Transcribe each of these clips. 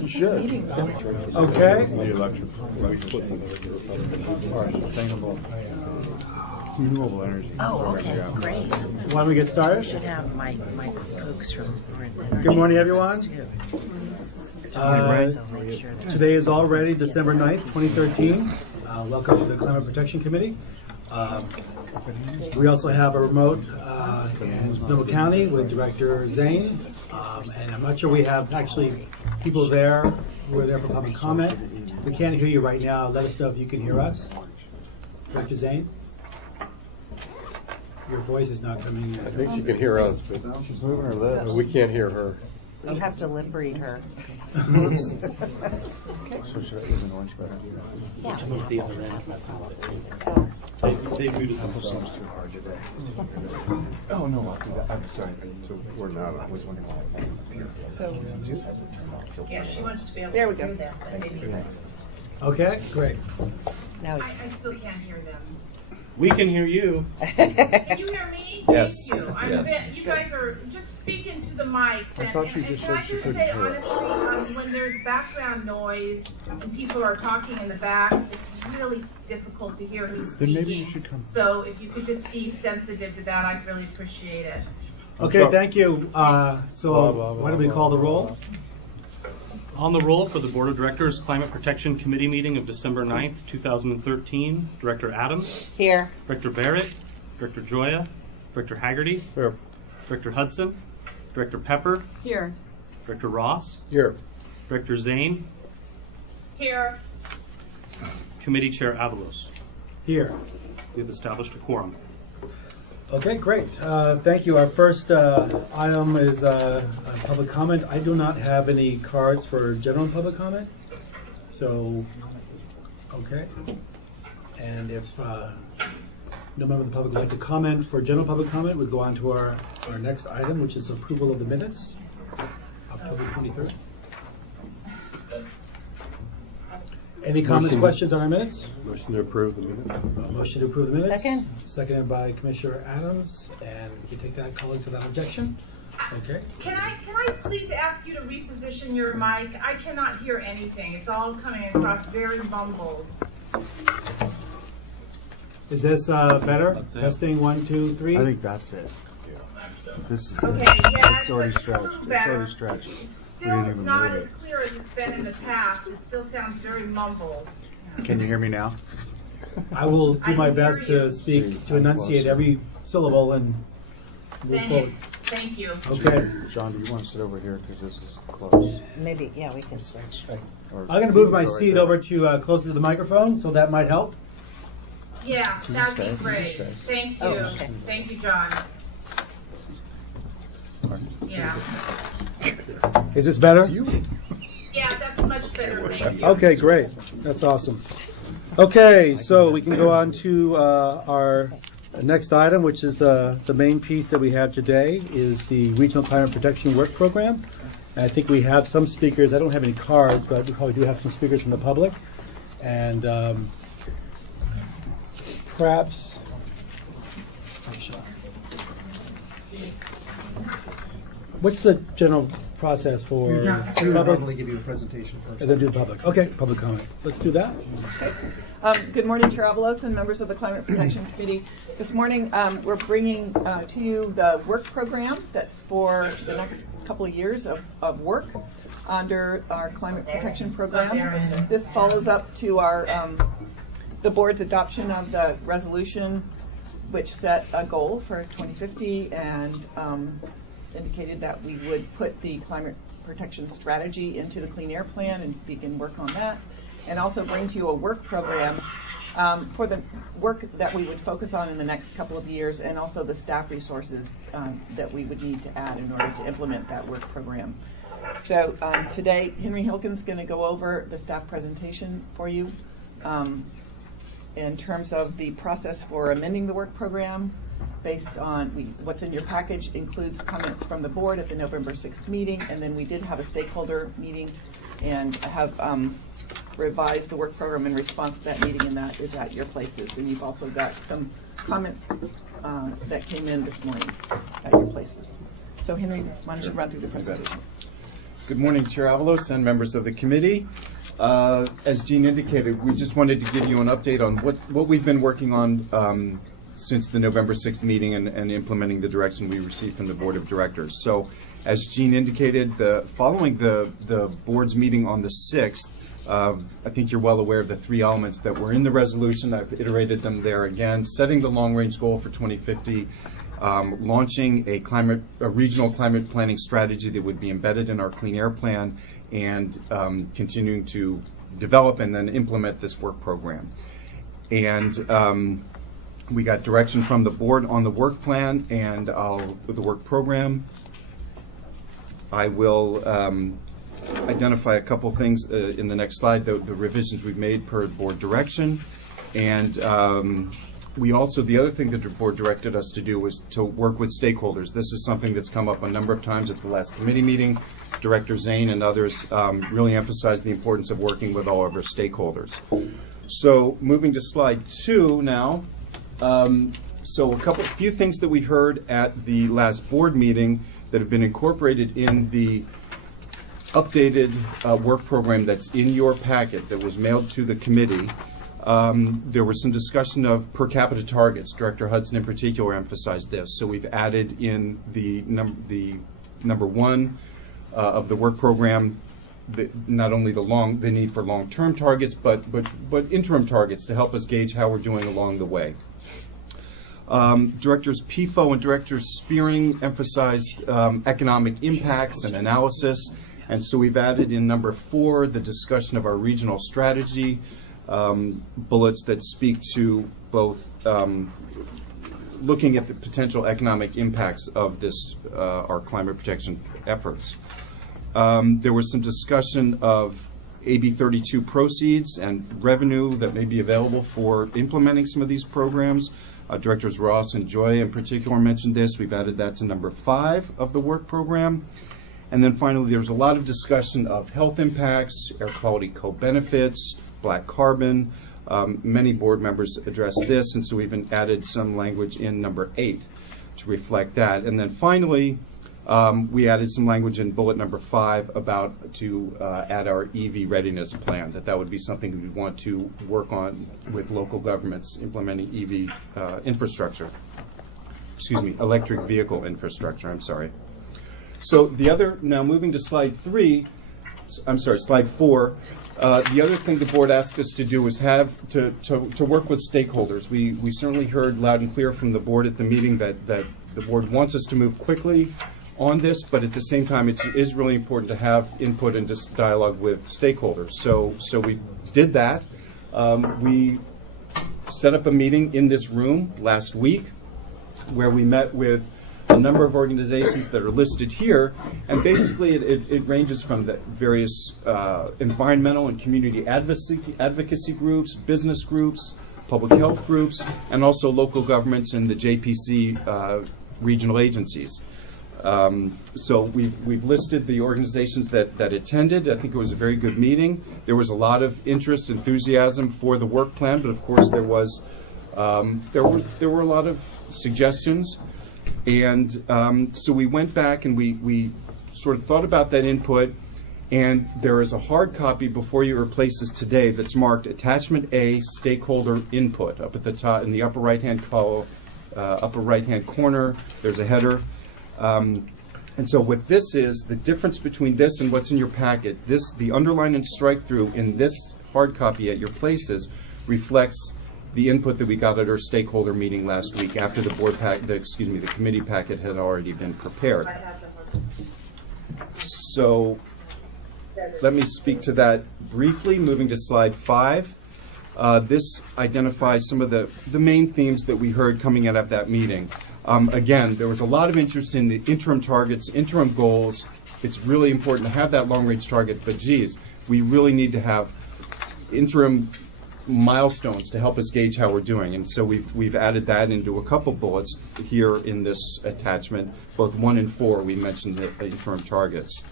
You should. Okay. The electric. Sustainable. Renewable energy. Oh, okay, great. Why don't we get We started? should have my Cokes from Orange Energy. Good morning, everyone. Too. Uh, So make sure that- Today is already December 9th, 2013. Welcome to the Climate Protection Committee. We also have a remote in Sonoma County with Director Zane. And I'm not sure we have actually people there who are there for public comment. We can't hear you right now. Let us know if you can hear us. Director Zane? Your voice is not coming in. I think she can hear us, but She's moving her lips. we can't hear her. We have to lip read her. So should I use an orange better? Oh, no, I'll do that. I'm sorry. So we're not. I was wondering why it wasn't up here. Yeah, she wants to be able There we to go. do that, but maybe Okay, great. Now, I still can't hear them. We can hear you. Can you hear me? Yes, Thank you. yes. You guys are just speaking to the mics. I thought you and just can said I she just couldn't say hear us. honestly, when there's background noise and people are talking in the back, it's really difficult to hear who's Then speaking. maybe you should come. So if you could just be sensitive to that, I'd really appreciate it. Okay, thank you. So why don't we call the roll? On the roll for the Board of Directors Climate Protection Committee meeting of December 9th, 2013, Director Adams, here. Director Barrett, Director Joya, Director Haggerty, Here. Director Hudson, Director Pepper, Here. Director Ross, Here. Director Zane, Here. Committee Chair Avalos. Here. We have established a quorum. Okay, great. Thank you. Our first item is public comment. I do not have any cards for general public comment. So, okay. And if no member of the public would like to comment for general public comment, we go on to our next item, which is approval of the minutes, October 23rd. Any comments, Motion. questions on our minutes? Motion to approve the minutes. Motion to approve the minutes. Second. Seconded by Commissioner Adams, and you take that, colleagues, without objection. Okay. Can I please ask you to reposition your mic? I cannot hear anything. It's all coming across very mumbled. Is this better? That's it. Testing 1, 2, 3. I think that's it. This is Okay, it. yeah, It's already it's a stretched. little It's better. already stretched. We Still didn't even not move as it. clear as it's been in the past. It still sounds very mumbled. Can you hear me now? I will do my I can hear best you. to speak, See, to enunciate closer. every syllable and move forward. Thank you. Okay. John, do you want to sit over here because this is close? Maybe, yeah, we can switch. Or I'm going to you move can my go right seat there. over to closer to the microphone, so that might help. Yeah, Can you that'd stay? be great. Stay. Thank you. Oh, okay. Thank you, John. Yeah. Is this better? Yeah, that's much better. Thank you. Okay, great. That's awesome. Okay, so we can go on to our next item, which is the main piece that we have today, is the Regional Climate Protection Work Program. And I think we have some speakers. I don't have any cards, but we probably do have some speakers from the public. And perhaps... What's the general process for We would public? normally give you a presentation first. And then do public. Okay, public comment. Let's do that. Good morning, Chair Avalos and members of the Climate Protection Committee. This morning, we're bringing to you the work program that's for the next couple of years of work under our Climate Protection Program. This follows up to our the board's adoption of the resolution, which set a goal for 2050 and indicated that we would put the climate protection strategy into the Clean Air Plan and begin work on that, and also bring to you a work program for the work that we would focus on in the next couple of years, and also the staff resources that we would need to add in order to implement that work program. So today, Henry Hilkin's going to go over the staff presentation for you in terms of the process for amending the work program. Based on what's in your package includes comments from the board at the November 6th meeting, and then we did have a stakeholder meeting and have revised the work program in response to that meeting, and that is at your places. And you've also got some comments that came in this morning at your places. So Henry, why don't you run through the presentation? Good morning, Chair Avalos and members of the committee. As Jean indicated, we just wanted to give you an update on what we've been working on since the November 6th meeting and implementing the direction we received from the Board of Directors. So, as Jean indicated, following the board's meeting on the 6th, I think you're well aware of the three elements that were in the resolution. I've iterated them there again. Setting the long-range goal for 2050, launching a regional climate planning strategy that would be embedded in our Clean Air Plan, and continuing to develop and then implement this work program. And we got direction from the board on the work plan and the work program. I will identify a couple things in the next slide, the revisions we've made per board direction. And we also, the other thing that the board directed us to do was to work with stakeholders. This is something that's come up a number of times at the last committee meeting. Director Zane and others really emphasized the importance of working with all of our stakeholders. So moving to slide 2 now. So a few things that we heard at the last board meeting that have been incorporated in the updated work program that's in your packet that was mailed to the committee. There was some discussion of per capita targets. Director Hudson in particular emphasized this. So we've added in the number 1 of the work program not only the need for long-term targets, but interim targets to help us gauge how we're doing along the way. Directors PIFO and Director Spearing emphasized economic impacts and analysis, and so we've added in number 4 the discussion of our regional strategy, bullets that speak to both looking at the potential economic impacts of this our climate protection efforts. There was some discussion of AB 32 proceeds and revenue that may be available for implementing some of these programs. Directors Ross and Joy in particular mentioned this. We've added that to number 5 of the work program. And then finally, there's a lot of discussion of health impacts, air quality co-benefits, black carbon. Many board members addressed this, and so we've added some language in number 8 to reflect that. And then finally, we added some language in bullet number 5 about to add our EV readiness plan, that would be something we want to work on with local governments implementing EV infrastructure. Excuse me, electric vehicle infrastructure, I'm sorry. So now moving to slide 4, the other thing the board asked us to do was to work with stakeholders. We certainly heard loud and clear from the board at the meeting that the board wants us to move quickly on this, but at the same time it is really important to have input and dialogue with stakeholders. So we did that. We set up a meeting in this room last week where we met with a number of organizations that are listed here, and basically it ranges from the various environmental and community advocacy groups, business groups, public health groups, and also local governments and the JPC regional agencies. So we've listed the organizations that attended. I think it was a very good meeting. There was a lot of interest, enthusiasm for the work plan, but of course there were a lot of suggestions. And so we went back and we sort of thought about that input, and there is a hard copy before your places today that's marked Attachment A, Stakeholder Input, up at the top in the upper right-hand column, upper right-hand corner. There's a header. And so what this is, the difference between this and what's in your packet, the underline and strike through in this hard copy at your places reflects the input that we got at our stakeholder meeting last week after the the committee packet had already been prepared. So let me speak to that briefly, moving to slide 5. This identifies some of the main themes that we heard coming out of that meeting. Again, there was a lot of interest in the interim targets, interim goals. It's really important to have that long-range target, but geez, we really need to have interim milestones to help us gauge how we're doing. And so we've added that into a couple bullets here in this attachment. Both 1 and 4, we mentioned the interim targets.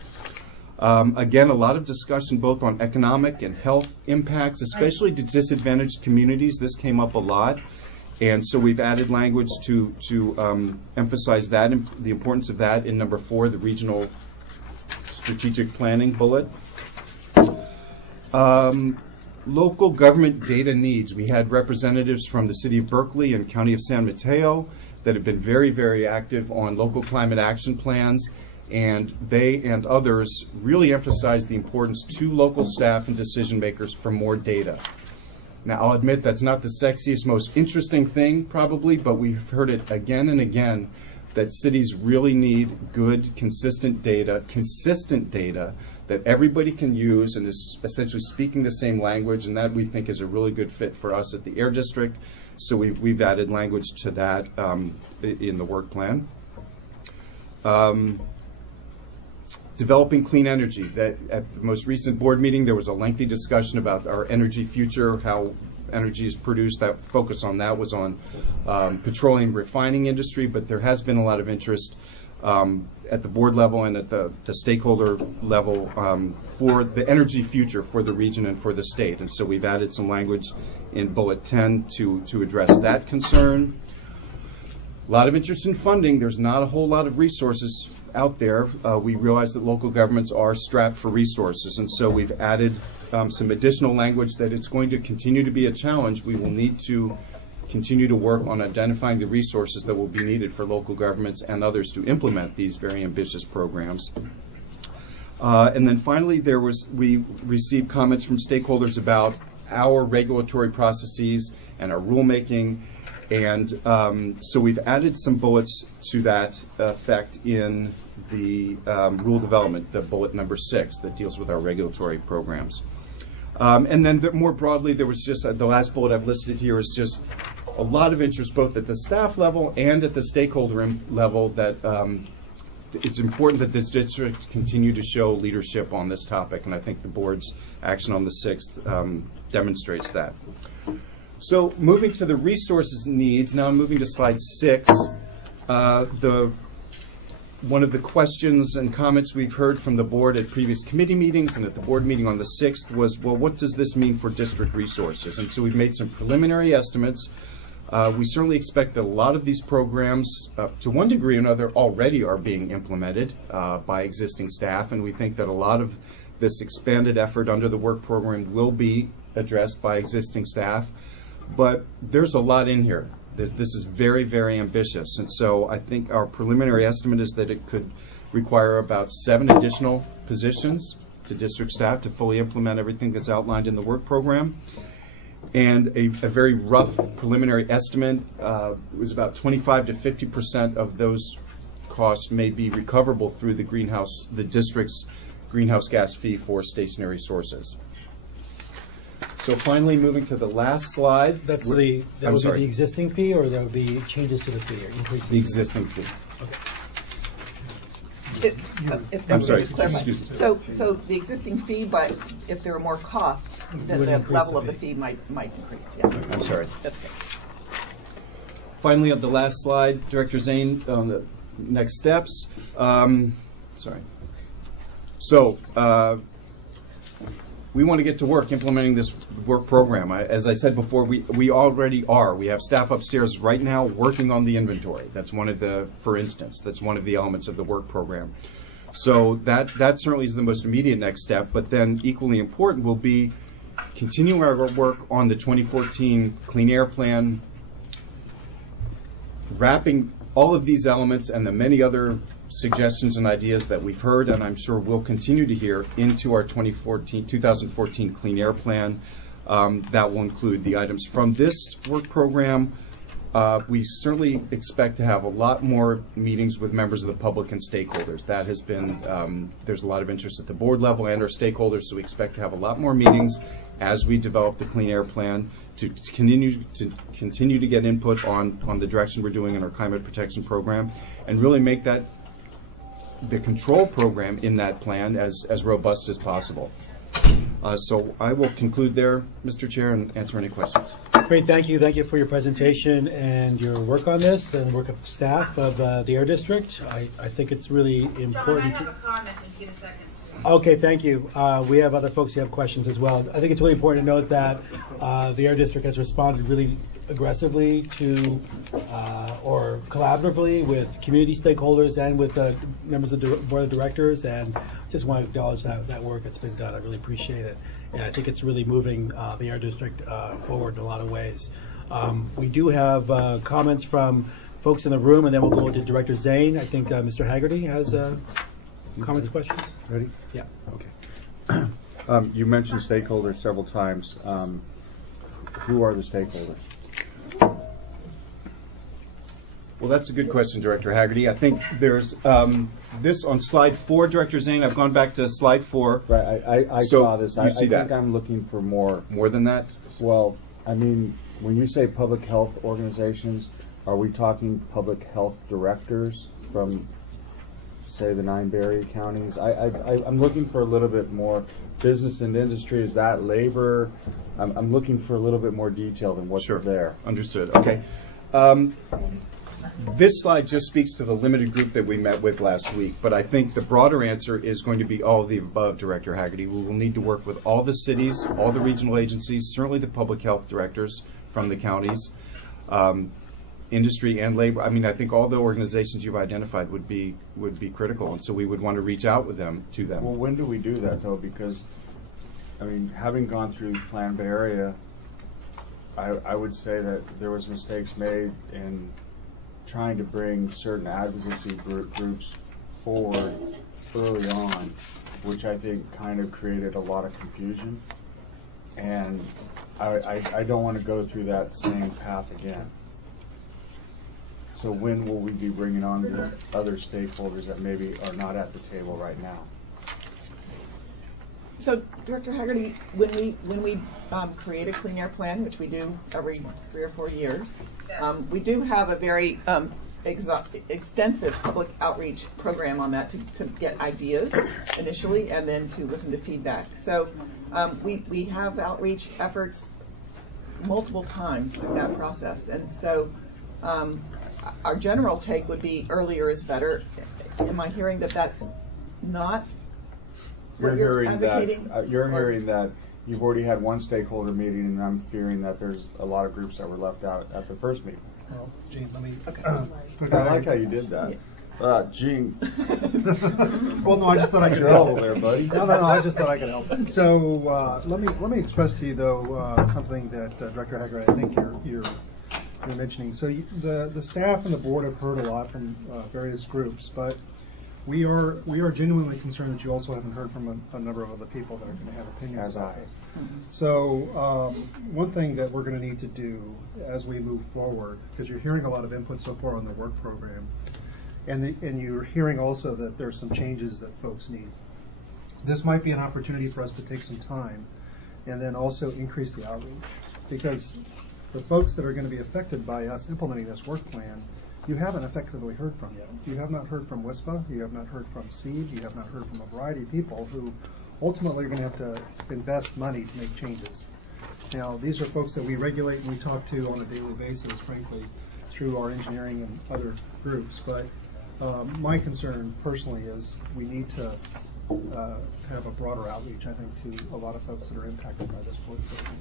Again, a lot of discussion both on economic and health impacts, especially to disadvantaged communities. This came up a lot. And so we've added language to emphasize that, the importance of that in number 4, the regional strategic planning bullet. Local government data needs. We had representatives from the City of Berkeley and County of San Mateo that have been very, very active on local climate action plans, and they and others really emphasize the importance to local staff and decision makers for more data. Now, I'll admit that's not the sexiest, most interesting thing, probably, but we've heard it again and again that cities really need good, consistent data that everybody can use and is essentially speaking the same language, and that we think is a really good fit for us at the Air District. So we've added language to that in the work plan. Developing clean energy. That at the most recent board meeting, there was a lengthy discussion about our energy future, how energy is produced. That focus on that was on petroleum refining industry, but there has been a lot of interest at the board level and at the stakeholder level for the energy future for the region and for the state. And so we've added some language in bullet 10 to address that concern. A lot of interest in funding. There's not a whole lot of resources out there. We realize that local governments are strapped for resources, and so we've added some additional language that it's going to continue to be a challenge. We will need to continue to work on identifying the resources that will be needed for local governments and others to implement these very ambitious programs. And then finally, we received comments from stakeholders about our regulatory processes and our rulemaking. And so we've added some bullets to that effect in the rule development, the bullet number 6 that deals with our regulatory programs. And then more broadly, there was just the last bullet I've listed here is just a lot of interest both at the staff level and at the stakeholder level that it's important that this district continue to show leadership on this topic. And I think the board's action on the 6th demonstrates that. So moving to the resources needs, now I'm moving to slide 6. One of the questions and comments we've heard from the board at previous committee meetings and at the board meeting on the 6th was, well, what does this mean for district resources? And so we've made some preliminary estimates. We certainly expect that a lot of these programs, to one degree or another, already are being implemented by existing staff, and we think that a lot of this expanded effort under the work program will be addressed by existing staff. But there's a lot in here. This is very, very ambitious. And so I think our preliminary estimate is that it could require about 7 additional positions to district staff to fully implement everything that's outlined in the work program. And a very rough preliminary estimate was about 25 to 50% of those costs may be recoverable through the district's greenhouse gas fee for stationary sources. So finally, moving to the last slide. That would be the existing fee, or there would be changes to the fee or increases? The existing fee. Okay. I'm sorry, excuse me. So the existing fee, but if there are more costs, then the level of the fee might increase. Yeah. I'm sorry. That's okay. Finally, on the last slide, Director Zane, on the next steps. Sorry. So we want to get to work implementing this work program. As I said before, we already are. We have staff upstairs right now working on the inventory. That's one of the, for instance, that's one of the elements of the work program. So that certainly is the most immediate next step, but then equally important will be continuing our work on the 2014 Clean Air Plan, wrapping all of these elements and the many other suggestions and ideas that we've heard, and I'm sure we'll continue to hear, into our 2014 Clean Air Plan. That will include the items from this work program. We certainly expect to have a lot more meetings with members of the public and stakeholders. That has been, there's a lot of interest at the board level and our stakeholders, so we expect to have a lot more meetings as we develop the Clean Air Plan to continue to get input on the direction we're doing in our climate protection program and really make that the control program in that plan as robust as possible. So I will conclude there, Mr. Chair, and answer any questions. Great, thank you. Thank you for your presentation and your work on this and work of staff of the Air District. I think it's really important. John, I have a comment if you get a second. Okay, thank you. We have other folks who have questions as well. I think it's really important to note that the Air District has responded really aggressively to or collaboratively with community stakeholders and with members of the board of directors, and just want to acknowledge that work that's been done. I really appreciate it, and I think it's really moving the Air District forward in a lot of ways. We do have comments from folks in the room, and then we'll go to Director Zane. I think Mr. Haggerty has comments, questions. Ready? Yeah. Okay. You mentioned stakeholders several times. Who are the stakeholders? Well, that's a good question, Director Haggerty. I think there's this on slide 4, Director Zane. I've gone back to slide 4. Right, I So, saw this. you I see that. think I'm looking for more. More than that? Well, I mean, when you say public health organizations, are we talking public health directors from, say, the 9 Berry counties? I'm looking for a little bit more. Business and industry, is that labor? I'm looking for a little bit more detail than what's Sure. there. Understood. Okay. This slide just speaks to the limited group that we met with last week, but I think the broader answer is going to be all of the above, Director Haggerty. We will need to work with all the cities, all the regional agencies, certainly the public health directors from the counties, industry and labor. I mean, I think all the organizations you've identified would be critical, and so we would want to reach out with them to them. Well, when do we do that, though? Because, I mean, having gone through Plan Bay Area, I would say that there was mistakes made in trying to bring certain advocacy groups forward early on, which I think kind of created a lot of confusion. And I don't want to go through that same path again. So when will we be bringing on the other stakeholders that maybe are not at the table right now? So, Director Haggerty, when we create a clean air plan, which we do every 3 or 4 years, we do have a very extensive public outreach program on that to get ideas initially and then to listen to feedback. So we have outreach efforts multiple times through that process. And so our general take would be earlier is better. Am I hearing that that's not what you're advocating? You're hearing that you've already had one stakeholder meeting, and I'm fearing that there's a lot of groups that were left out at the first meeting. Well, Gene, let me. I like how you did that. Gene. Well, no, I just thought I could Trouble help. there, buddy. No, I just thought I could help. So let me express to you though something that Director Hager, I think you're mentioning. So the staff and the board have heard a lot from various groups, but we are genuinely concerned that you also haven't heard from a number of other people that are going to have opinions about this. So one thing that we're going to need to do as we move forward, because you're hearing a lot of input so far on the work program, and you're hearing also that there's some changes that folks need. This might be an opportunity for us to take some time and then also increase the outreach, because the folks that are going to be affected by us implementing this work plan, you haven't effectively heard from yet. You have not heard from WISPA, you have not heard from SEED, you have not heard from a variety of people who ultimately are going to have to invest money to make changes. Now, these are folks that we regulate and we talk to on a daily basis, frankly, through our engineering and other groups. But my concern personally is we need to have a broader outreach, I think, to a lot of folks that are impacted by this work program.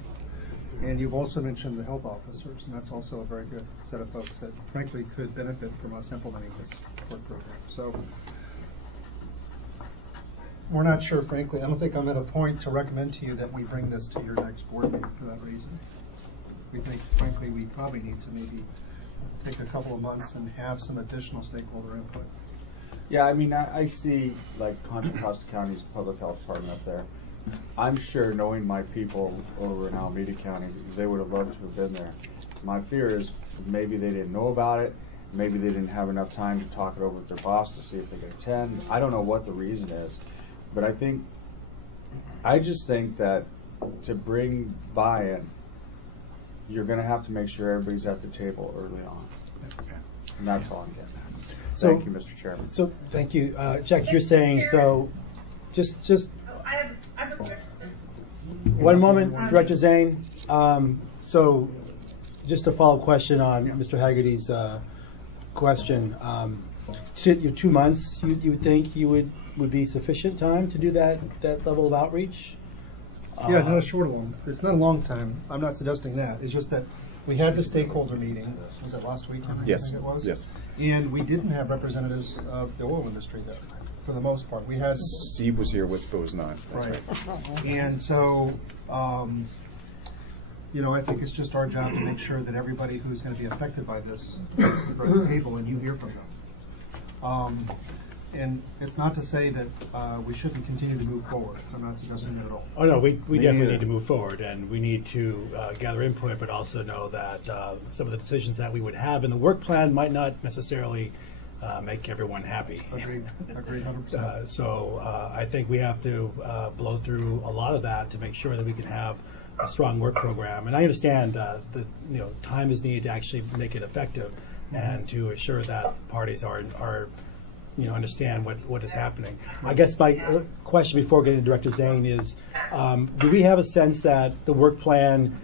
And you've also mentioned the health officers, and that's also a very good set of folks that frankly could benefit from us implementing this work program. So we're not sure, frankly. I don't think I'm at a point to recommend to you that we bring this to your next board meeting for that reason. We think, frankly, we probably need to maybe take a couple of months and have some additional stakeholder input. Yeah, I mean, I see like Contra Costa County's public health department up there. I'm sure, knowing my people over in Alameda County, they would have loved to have been there. My fear is maybe they didn't know about it, maybe they didn't have enough time to talk it over with their boss to see if they could attend. I don't know what the reason is, but I just think that to bring buy-in, you're going to have to make sure everybody's at the table early on. And that's all I'm getting at. So, Thank you, Mr. Chairman. So, thank you. Jack, you're saying, so just I have a question. one moment, Director Zane. So, just a follow-up question on Mr. Haggerty's question. your 2 months, you would think you would be sufficient time to do that level of outreach? Yeah, not a short long. It's not a long time. I'm not suggesting that. It's just that we had the stakeholder meeting. Was it last week, Henry? Yes. I think it was. Yes. And we didn't have representatives of the oil industry there, for the most part. We had. Steve was here, WISPA was not. That's Right. And so, I think it's just our job to make sure that everybody who's going to be affected by this is at the table and you hear from them. And it's not to say that we shouldn't continue to move forward. I'm not suggesting that at all. Oh, no, we definitely neither. need to move forward, and we need to gather input, but also know that some of the decisions that we would have in the work plan might not necessarily make everyone happy. Agreed 100%. So I think we have to blow through a lot of that to make sure that we can have a strong work program. And I understand that time is needed to actually make it effective and to assure that parties are understand what is happening. I guess my question before getting to Director Zane is, do we have a sense that the work plan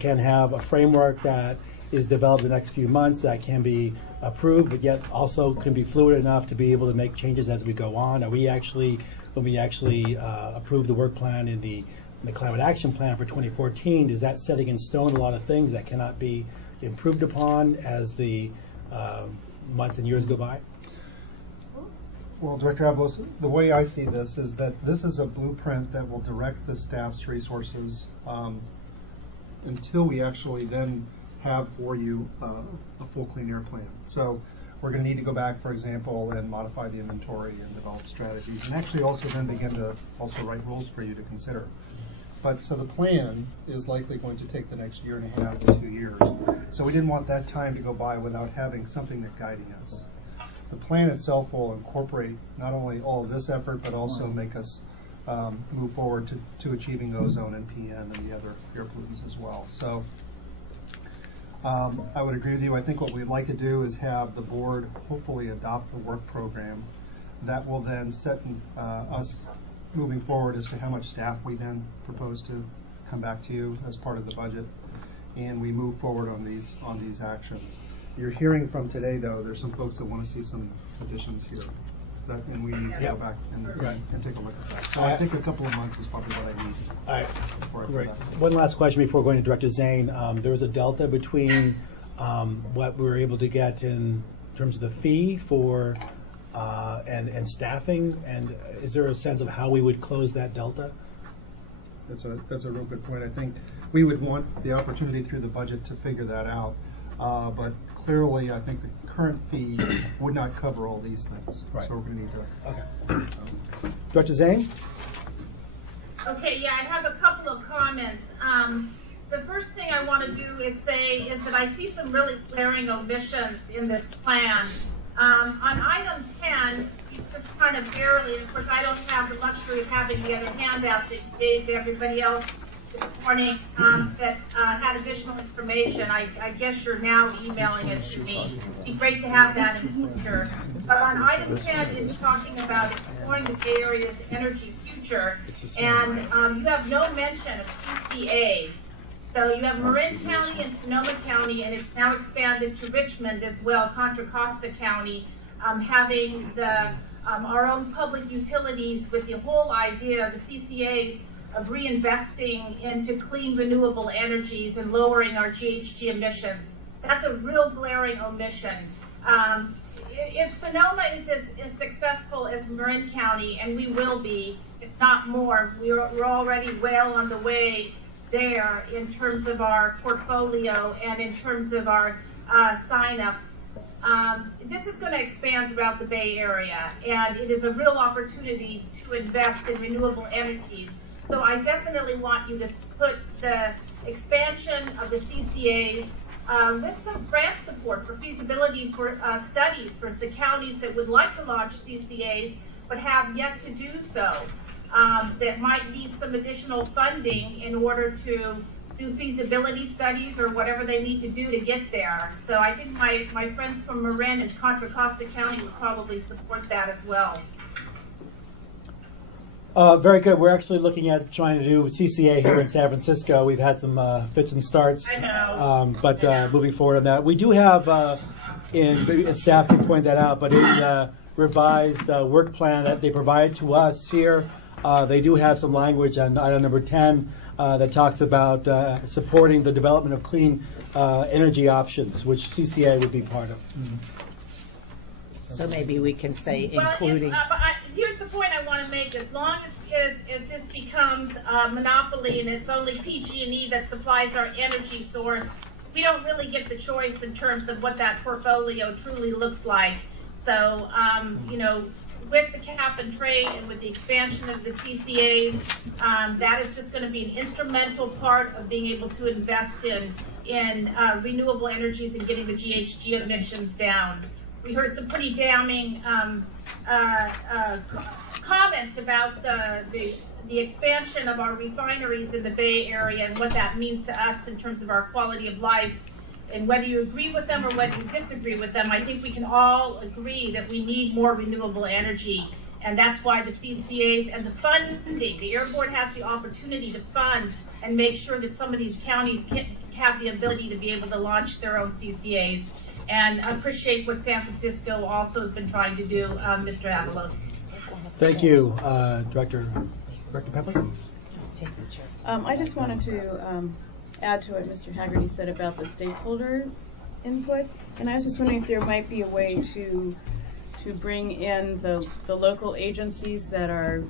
can have a framework that is developed in the next few months that can be approved, but yet also can be fluid enough to be able to make changes as we go on? Are we actually, when we actually approve the work plan in the Climate Action Plan for 2014, is that setting in stone a lot of things that cannot be improved upon as the months and years go by? Well, Director Avalos, the way I see this is that this is a blueprint that will direct the staff's resources until we actually then have for you a full clean air plan. So we're going to need to go back, for example, and modify the inventory and develop strategies, and actually also then begin to also write rules for you to consider. But so the plan is likely going to take the next year and a half to 2 years. So we didn't want that time to go by without having something that guiding us. The plan itself will incorporate not only all of this effort, but also make us move forward to achieving ozone and PM and the other air pollutants as well. So I would agree with you. I think what we'd like to do is have the board hopefully adopt the work program that will then set us moving forward as to how much staff we then propose to come back to you as part of the budget, and we move forward on these actions. You're hearing from today, though, there's some folks that want to see some additions here, and we need to go back and take a look at that. So I think a couple of months is probably what I need. All right. Before I do Great. that. One last question before going to Director Zane. There was a delta between what we were able to get in terms of the fee for and staffing, and is there a sense of how we would close that delta? That's a real good point. I think we would want the opportunity through the budget to figure that out. But clearly, I think the current fee would not cover all these things. Right. So we're going to need to. Okay. Director Zane? Okay, yeah, I have a couple of comments. The first thing I want to do is say is that I see some really glaring omissions in this plan. On item 10, you just kind of barely, of course I don't have the luxury of having the other handout that you gave to everybody else this morning that had additional information. I guess you're now emailing it to me. It'd be great to have that in the future. But on item 10, it's talking about exploring the Bay Area's energy future, and you have no mention of CCA. So you have Marin County and Sonoma County, and it's now expanded to Richmond as well, Contra Costa County, having our own public utilities with the whole idea of the CCAs of reinvesting into clean renewable energies and lowering our GHG emissions. That's a real glaring omission. If Sonoma is as successful as Marin County, and we will be, if not more, we're already well on the way there in terms of our portfolio and in terms of our sign-ups. This is going to expand throughout the Bay Area, and it is a real opportunity to invest in renewable energies. So I definitely want you to put the expansion of the CCAs with some grant support for feasibility for studies for the counties that would like to launch CCAs but have yet to do so. That might need some additional funding in order to do feasibility studies or whatever they need to do to get there. So I think my friends from Marin and Contra Costa County would probably support that as well. Very good. We're actually looking at trying to do CCA here in San Francisco. We've had some fits and starts, I know. but moving forward on that, we do have, and staff can point that out, but in the revised work plan that they provide to us here, they do have some language on item number 10 that talks about supporting the development of clean energy options, which CCA would be part of. So maybe we can say Well, including. here's the point I want to make. As long as this becomes a monopoly and it's only PG&E that supplies our energy source, we don't really get the choice in terms of what that portfolio truly looks like. So, with the cap and trade and with the expansion of the CCAs, that is just going to be an instrumental part of being able to invest in renewable energies and getting the GHG emissions down. We heard some pretty damning comments about the expansion of our refineries in the Bay Area and what that means to us in terms of our quality of life. And whether you agree with them or whether you disagree with them, I think we can all agree that we need more renewable energy. And that's why the CCAs and the funding, the Air Board has the opportunity to fund and make sure that some of these counties can have the ability to be able to launch their own CCAs. And I appreciate what San Francisco also has been trying to do, Mr. Avalos. Thank you, Director Pepper. I just wanted to add to what Mr. Haggerty said about the stakeholder input, and I was just wondering if there might be a way to bring in the local agencies that are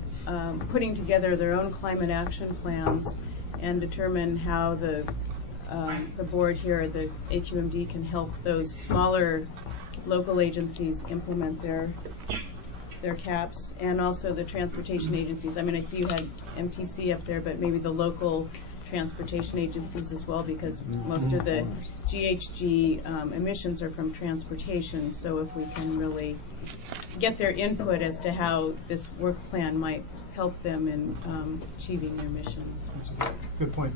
putting together their own climate action plans and determine how the board here, the BAAQMD, can help those smaller local agencies implement their caps, and also the transportation agencies. I mean, I see you had MTC up there, but maybe the local transportation agencies as well, because most of the GHG emissions are from transportation. So if we can really get their input as to how this work plan might help them in achieving their missions. That's a good point.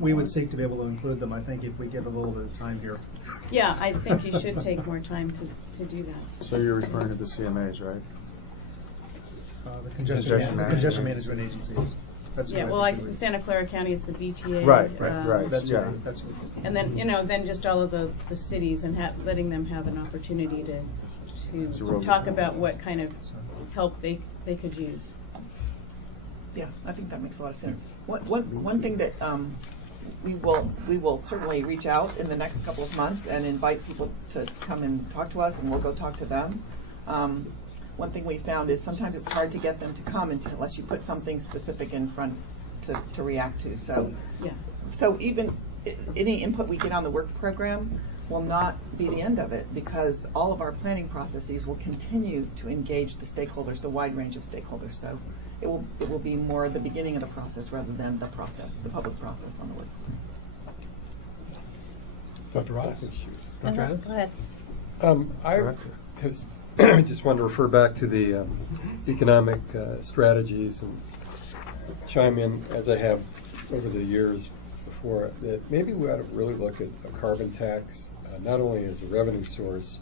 We would seek to be able to include them, I think, if we give a little bit of time here. Yeah, I think you should take more time to do that. So you're referring to the CMAs, right? The congestion management agencies. That's Yeah, what well, I like think Santa Clara County, it's the BTA. Right. That's yeah. that's And then, then just all of the cities and letting them have an opportunity to talk about what kind of help they could use. Yeah, I think that makes a lot of sense. One thing that we will certainly reach out in the next couple of months and invite people to come and talk to us, and we'll go talk to them. One thing we found is sometimes it's hard to get them to come unless you put something specific in front to react to. So, yeah. So even any input we get on the work program will not be the end of it, because all of our planning processes will continue to engage the stakeholders, the wide range of stakeholders. So it will be more the beginning of the process rather than the public process on the work. Dr. Ross? Dr. Adams? Go ahead. I just wanted to refer back to the economic strategies and chime in, as I have over the years before, that maybe we ought to really look at a carbon tax, not only as a revenue source,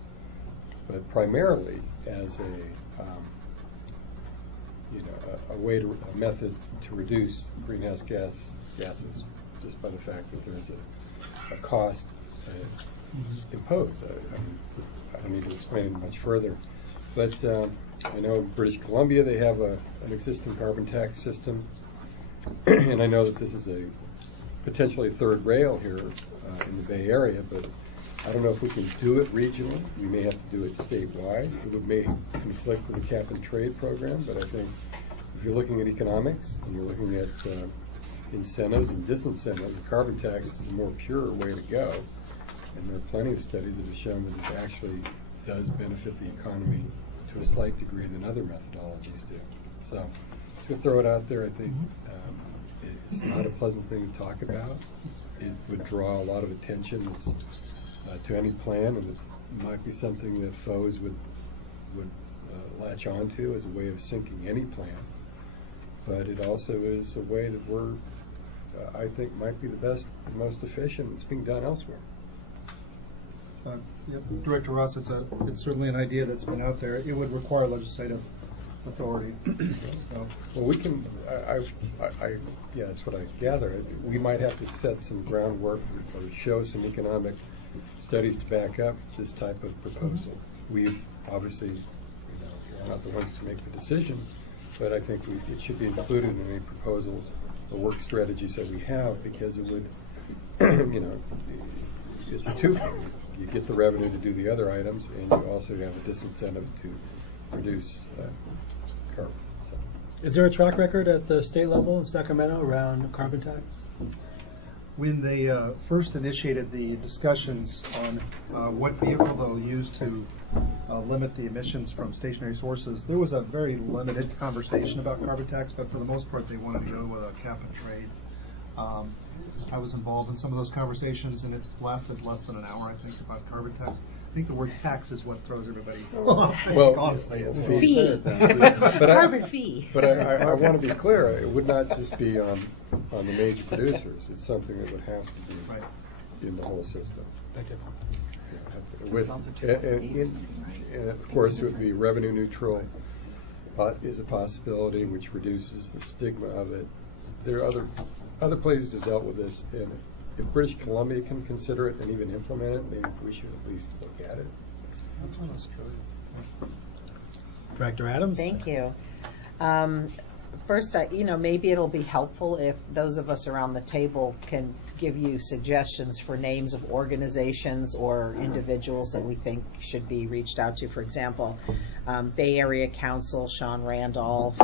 but primarily as a method to reduce greenhouse gases, just by the fact that there's a cost imposed. I don't need to explain it much further, but I know in British Columbia they have an existing carbon tax system, and I know that this is a potentially third rail here in the Bay Area, but I don't know if we can do it regionally. We may have to do it statewide. It may conflict with the cap and trade program, but I think if you're looking at economics and you're looking at incentives and disincentives, the carbon tax is the more pure way to go. And there are plenty of studies that have shown that it actually does benefit the economy to a slight degree than other methodologies do. So to throw it out there, I think it's not a pleasant thing to talk about. It would draw a lot of attention to any plan, and it might be something that foes would latch onto as a way of sinking any plan. But it also is a way that I think, might be the best and most efficient. It's being done elsewhere. Director Ross, it's certainly an idea that's been out there. It would require legislative authority. So, Well, we can, yeah, that's what I gather. We might have to set some groundwork or show some economic studies to back up this type of proposal. We've obviously, we're not the ones to make the decision, but I think it should be included in any proposals or work strategies that we have, because it would, it's a twofer. You get the revenue to do the other items, and you also have a disincentive to reduce carbon. So. Is there a track record at the state level in Sacramento around carbon tax? when they first initiated the discussions on what vehicle they'll use to limit the emissions from stationary sources, there was a very limited conversation about carbon tax, but for the most part they wanted to go with a cap and trade. I was involved in some of those conversations, and it lasted less than an hour, I think, about carbon tax. I think the word tax is what throws everybody off. Well, honestly, fee. Carbon fee. But I want to be clear, it would not just be on the major producers. It's something that would have to be in the whole system. And of course, it would be revenue neutral, is a possibility, which reduces the stigma of it. There are other places that dealt with this, and if British Columbia can consider it and even implement it, maybe we should at least look at it. Director Adams? Thank you. First, maybe it'll be helpful if those of us around the table can give you suggestions for names of organizations or individuals that we think should be reached out to. For example, Bay Area Council, Sean Randolph,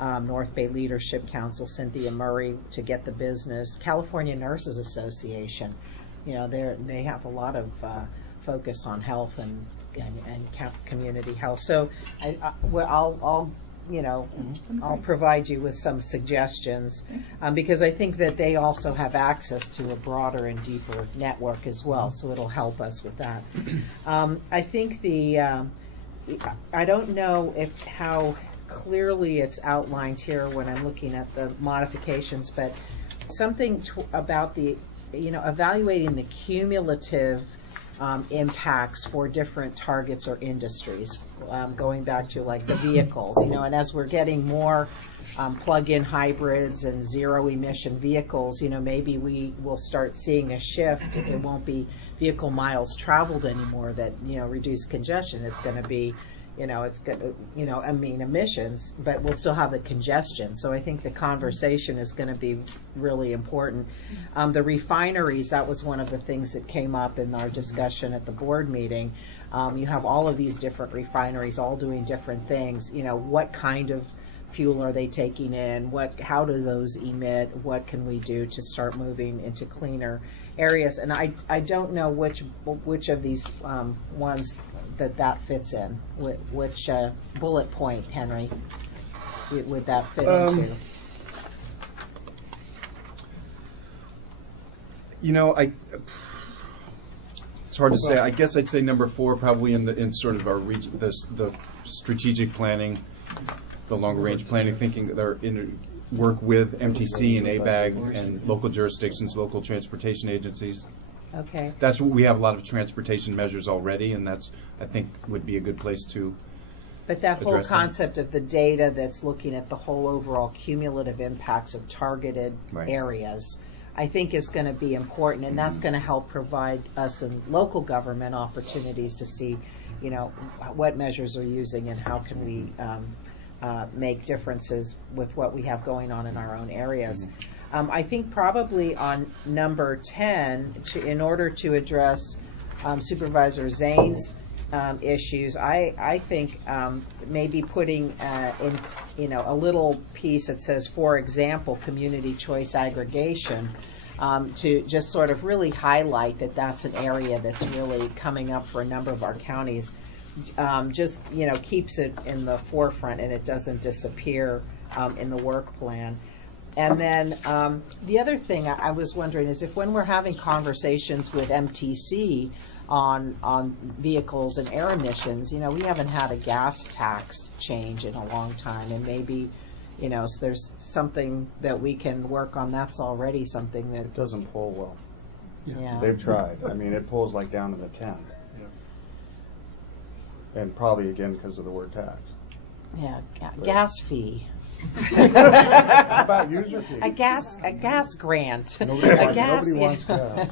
North Bay Leadership Council, Cynthia Murray, to get the business. California Nurses Association, they have a lot of focus on health and community health. So I'll provide you with some suggestions because I think that they also have access to a broader and deeper network as well, so it'll help us with that. I think I don't know how clearly it's outlined here when I'm looking at the modifications, but something about evaluating the cumulative impacts for different targets or industries, going back to like the vehicles, and as we're getting more plug-in hybrids and zero-emission vehicles, maybe we will start seeing a shift. It won't be vehicle miles traveled anymore that reduce congestion. It's going to be emissions, but we'll still have the congestion. So I think the conversation is going to be really important. The refineries, that was one of the things that came up in our discussion at the board meeting. You have all of these different refineries all doing different things. What kind of fuel are they taking in? How do those emit? What can we do to start moving into cleaner areas? And I don't know which of these ones that fits in. Which bullet point, Henry, would that fit into? It's hard to say. I guess I'd say number 4, probably in sort of our region, the strategic planning, the longer range planning, thinking that they're work with MTC and ABAG and local jurisdictions, local transportation agencies. Okay. That's what we have, a lot of transportation measures already, and that's, I think, would be a good place to. But that whole concept of the data that's looking at the whole overall cumulative impacts of targeted areas, I think is going to be important, and that's going to help provide us in local government opportunities to see, what measures are using and how can we make differences with what we have going on in our own areas. I think probably on number 10, in order to address Supervisor Zane's issues, I think maybe putting in, a little piece that says, for example, community choice aggregation, to just sort of really highlight that that's an area that's really coming up for a number of our counties. Just keeps it in the forefront and it doesn't disappear in the work plan. And then the other thing I was wondering is if when we're having conversations with MTC on vehicles and air emissions, we haven't had a gas tax change in a long time, and maybe so there's something that we can work on. That's already something that it doesn't pull well. Yeah. They've tried. I mean, it pulls like down to the 10. And probably again because of the word tax. gas fee. How about user fee? A gas grant. Nobody wants gas.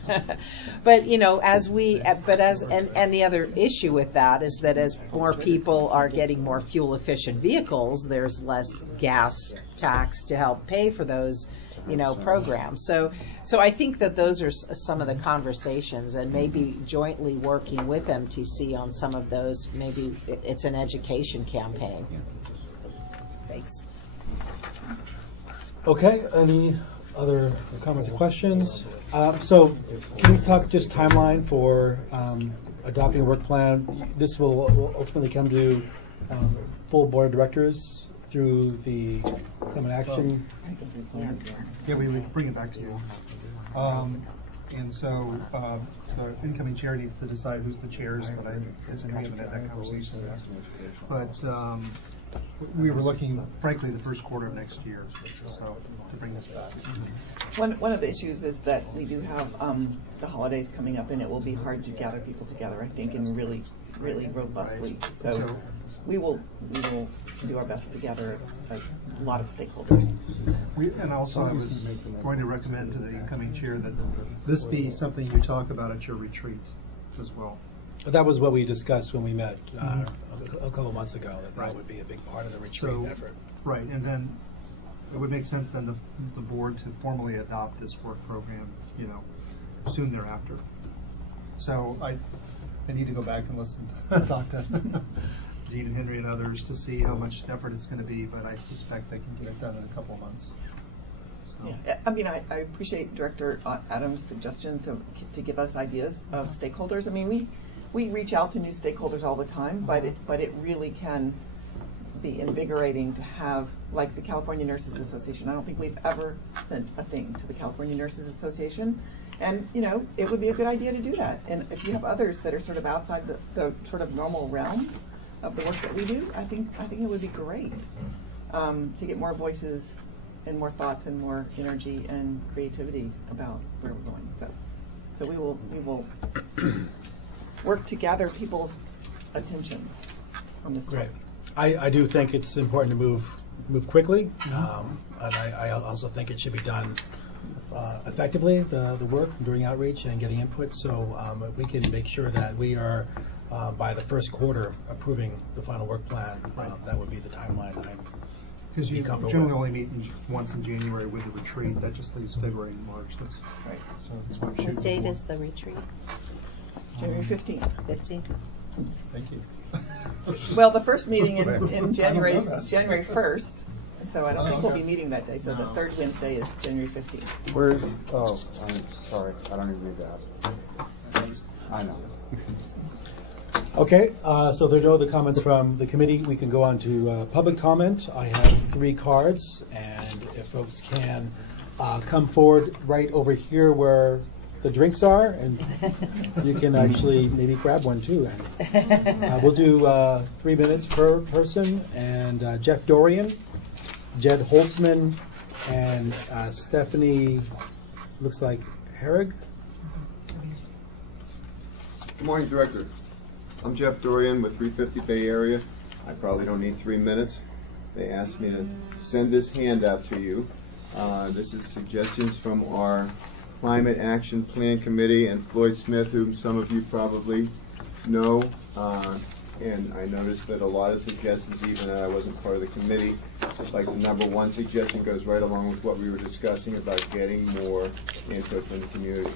But and the other issue with that is that as more people are getting more fuel efficient vehicles, there's less gas tax to help pay for those programs. So I think that those are some of the conversations, and maybe jointly working with MTC on some of those. Maybe it's an education campaign. Thanks. Okay, any other comments or questions? So can we talk just timeline for adopting a work plan? This will ultimately come to full board of directors through the climate action. Yeah, we would bring it back to you. And so the incoming chair needs to decide who's the chairs, but we haven't had that conversation yet. But we were looking, frankly, the first quarter of next year, so to bring this back. One of the issues is that we do have the holidays coming up, and it will be hard to gather people together, I think, and really robustly. So we will do our best to gather a lot of stakeholders. And also, I was going to recommend to the incoming chair that this be something you talk about at your retreat as well. That was what we discussed when we met a couple months ago, that would be a big part of the retreat effort. Right, and then it would make sense then the board to formally adopt this work program, soon thereafter. So I need to go back and listen, talk to Gene and Henry and others to see how much effort it's going to be, but I suspect they can get it done in a couple of months. So. Yeah, I mean, I appreciate Director Adams' suggestion to give us ideas of stakeholders. I mean, we reach out to new stakeholders all the time, but it really can be invigorating to have, like the California Nurses Association. I don't think we've ever sent a thing to the California Nurses Association, and it would be a good idea to do that. And if you have others that are sort of outside the sort of normal realm of the work that we do, I think it would be great to get more voices and more thoughts and more energy and creativity about where we're going. So we will work to gather people's attention on this topic. Great. I do think it's important to move quickly, and I also think it should be done effectively, the work, doing outreach and getting input, so we can make sure that we are, by the first quarter, approving the final work plan. That would be the timeline that I'm because you generally only meet once in January with the retreat. That just leaves February and March. That's right. So that's what What date is the retreat? January 15th. 15th. Thank you. Well, the first meeting in January is January 1st, and so I don't think we'll be meeting that day. So the third Wednesday is January 15th. Where's? Oh, I'm sorry. I don't even read that. I know. Okay, so there are no other comments from the committee. We can go on to public comment. I have 3 cards, and if folks can come forward right over here where the drinks are, and you can actually maybe grab one too. We'll do 3 minutes per person, and Jeff Dorian, Jed Holtzman, and Stephanie, looks like Herrig. Good morning, Director. I'm Jeff Dorian with 350 Bay Area. I probably don't need 3 minutes. They asked me to send this handout to you. This is suggestions from our Climate Action Plan Committee and Floyd Smith, whom some of you probably know. And I noticed that a lot of suggestions, even though I wasn't part of the committee, like the number 1 suggestion goes right along with what we were discussing about getting more input from the community.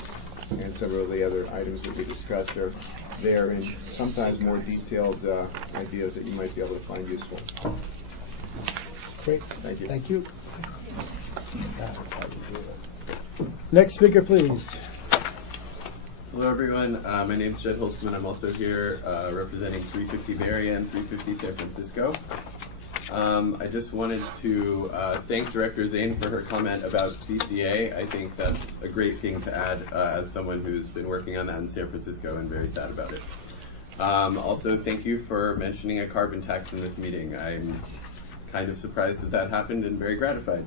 And several of the other items that we discussed are there in sometimes more detailed ideas that you might be able to find useful. Great. Thank you. Thank you. Next speaker, please. Hello, everyone. My name is Jed Holtzman. I'm also here representing 350 Bay Area and 350 San Francisco. I just wanted to thank Director Zane for her comment about CCA. I think that's a great thing to add as someone who's been working on that in San Francisco and very sad about it. Also, thank you for mentioning a carbon tax in this meeting. I'm kind of surprised that happened and very gratified.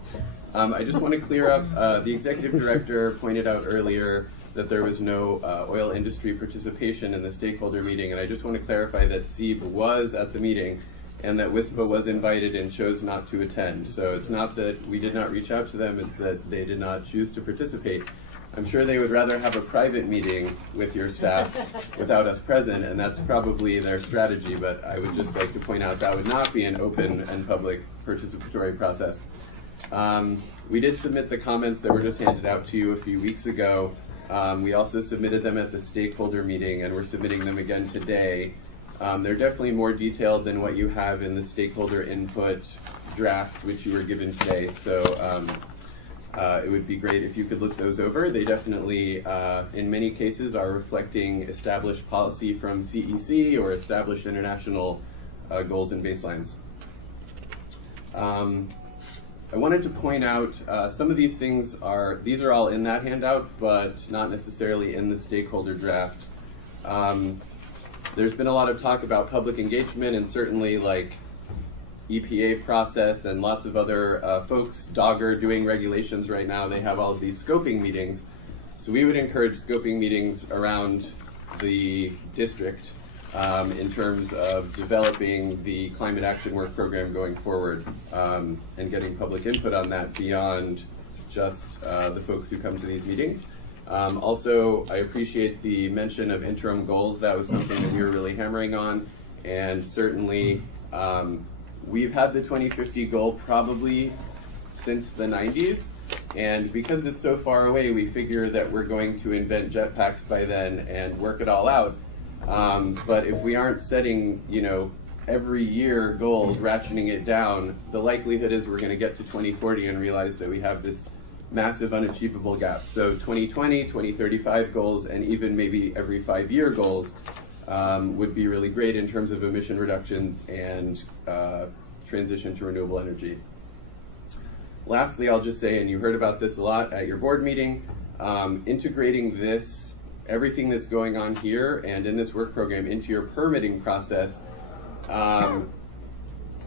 I just want to clear up, the Executive Director pointed out earlier that there was no oil industry participation in the stakeholder meeting, and I just want to clarify that SEEB was at the meeting, and that WISPA was invited and chose not to attend. So it's not that we did not reach out to them, it's that they did not choose to participate. I'm sure they would rather have a private meeting with your staff without us present, and that's probably their strategy, but I would just like to point out that would not be an open and public participatory process. We did submit the comments that were just handed out to you a few weeks ago. We also submitted them at the stakeholder meeting, and we're submitting them again today. They're definitely more detailed than what you have in the stakeholder input draft, which you were given today. So it would be great if you could look those over. They definitely, in many cases, are reflecting established policy from CEC or established international goals and baselines. I wanted to point out some of these things these are all in that handout, but not necessarily in the stakeholder draft. There's been a lot of talk about public engagement, and certainly like EPA process and lots of other folks, Dogger, doing regulations right now. They have all of these scoping meetings. So we would encourage scoping meetings around the district in terms of developing the climate action work program going forward and getting public input on that beyond just the folks who come to these meetings. Also, I appreciate the mention of interim goals. That was something that we were really hammering on, and certainly we've had the 2050 goal probably since the 90s, and because it's so far away, we figure that we're going to invent jetpacks by then and work it all out. But if we aren't setting, every year goals, ratcheting it down, the likelihood is we're going to get to 2040 and realize that we have this massive unachievable gap. So 2020, 2035 goals, and even maybe every 5-year goals would be really great in terms of emission reductions and transition to renewable energy. Lastly, I'll just say, and you heard about this a lot at your board meeting, integrating everything that's going on here and in this work program into your permitting process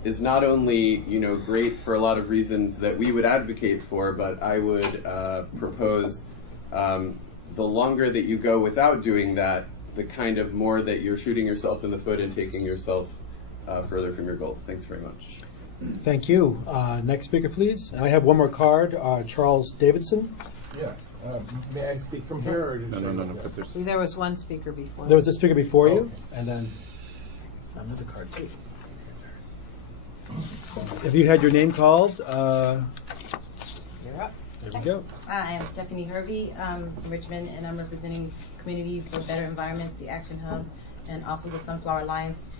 is not only great for a lot of reasons that we would advocate for, but I would propose the longer that you go without doing that, the kind of more that you're shooting yourself in the foot and taking yourself further from your goals. Thanks very much. Thank you. Next speaker, please. I have one more card. Charles Davidson. Yes. May I speak from here? Or No. There was one speaker before. There was a speaker before you, okay. and then another card too. If you had your name called, You're up. There we go. I am Stephanie Hervey from Richmond, and I'm representing Community for Better Environments, the Action Hub, and also the Sunflower Alliance.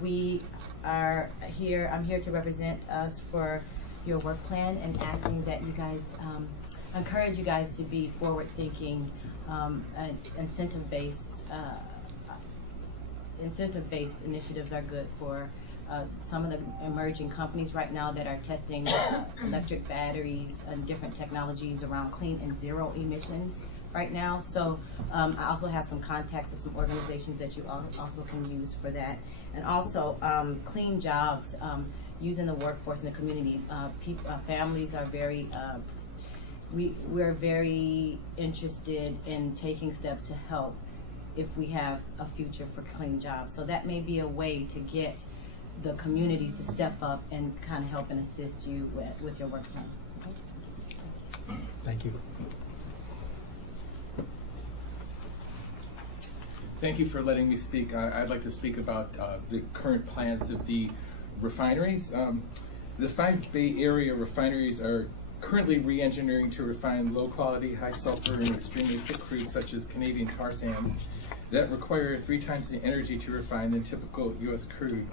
We are here. I'm here to represent us for your work plan and asking that you guys encourage you guys to be forward-thinking, and incentive-based initiatives are good for some of the emerging companies right now that are testing electric batteries and different technologies around clean and zero emissions right now. So I also have some contacts of some organizations that you also can use for that. And also clean jobs, using the workforce in the community. Families are very, we're very interested in taking steps to help if we have a future for clean jobs. So that may be a way to get the communities to step up and kind of help and assist you with your work plan. Okay? Thank you. Thank you for letting me speak. I'd like to speak about the current plans of the refineries. The 5 Bay Area refineries are currently re-engineering to refine low-quality, high-sulfur, and extremely thick crude such as Canadian tar sands that require 3 times the energy to refine than typical U.S. crude,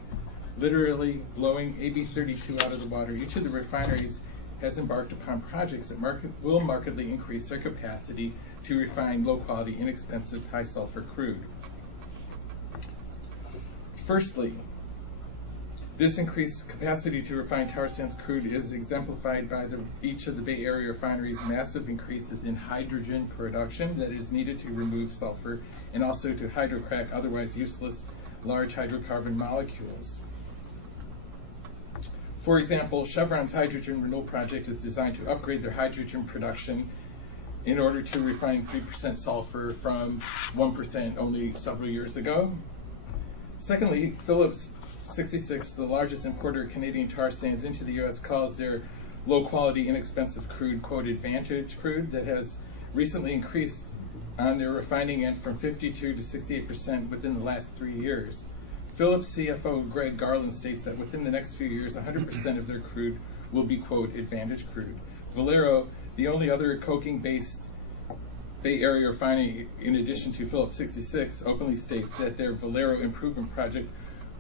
literally blowing AB32 out of the water. Each of the refineries has embarked upon projects that will markedly increase their capacity to refine low-quality, inexpensive, high-sulfur crude. Firstly, this increased capacity to refine tar sands crude is exemplified by each of the Bay Area refineries' massive increases in hydrogen production that is needed to remove sulfur and also to hydrocrack otherwise useless large hydrocarbon molecules. For example, Chevron's hydrogen renewal project is designed to upgrade their hydrogen production in order to refine 3% sulfur from 1% only several years ago. Secondly, Phillips 66, the largest importer of Canadian tar sands into the U.S., calls their low-quality, inexpensive crude, quote, advantage crude that has recently increased on their refining end from 52 to 68% within the last 3 years. Phillips CFO Greg Garland states that within the next few years, 100% of their crude will be, quote, advantage crude. Valero, the only other coking-based Bay Area refinery, in addition to Phillips 66, openly states that their Valero improvement project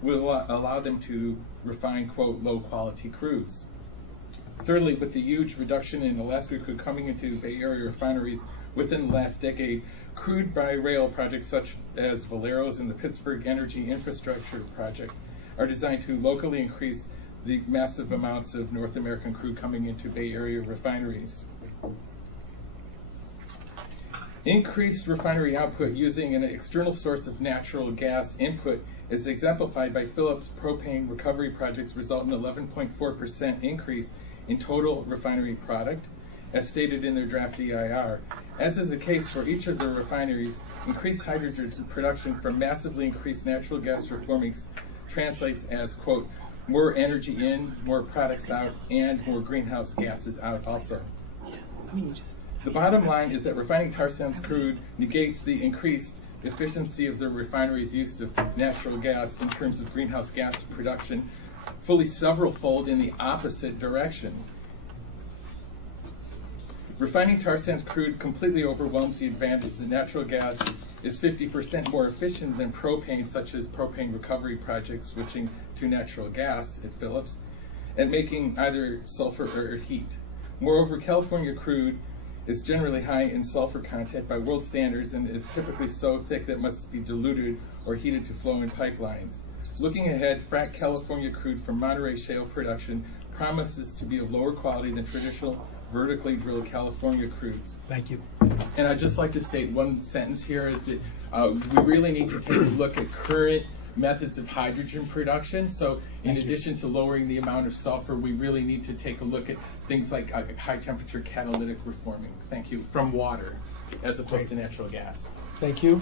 will allow them to refine, quote, low-quality crudes. Thirdly, with the huge reduction in Alaska crude coming into Bay Area refineries within the last decade, crude by rail projects such as Valero's and the Pittsburgh Energy Infrastructure Project are designed to locally increase the massive amounts of North American crude coming into Bay Area refineries. Increased refinery output using an external source of natural gas input is exemplified by Phillips propane recovery projects, result in 11.4% increase in total refinery product, as stated in their draft EIR. As is the case for each of the refineries, increased hydrogen production from massively increased natural gas reforming translates as, quote, more energy in, more products out, and more greenhouse gases out also. The bottom line is that refining tar sands crude negates the increased efficiency of the refinery's use of natural gas in terms of greenhouse gas production, fully several-fold in the opposite direction. Refining tar sands crude completely overwhelms the advantage that natural gas is 50% more efficient than propane, such as propane recovery projects switching to natural gas at Phillips, and making either sulfur or heat. Moreover, California crude is generally high in sulfur content by world standards and is typically so thick that it must be diluted or heated to flow in pipelines. Looking ahead, frac California crude from Monterey shale production promises to be of lower quality than traditional vertically drilled California crudes. Thank you. And I'd just like to state one sentence here is that we really need to take a look at current methods of hydrogen production. So in addition to lowering the amount of sulfur, we really need to take a look at things like high temperature catalytic reforming. Thank you. From water as opposed to natural gas. Thank you.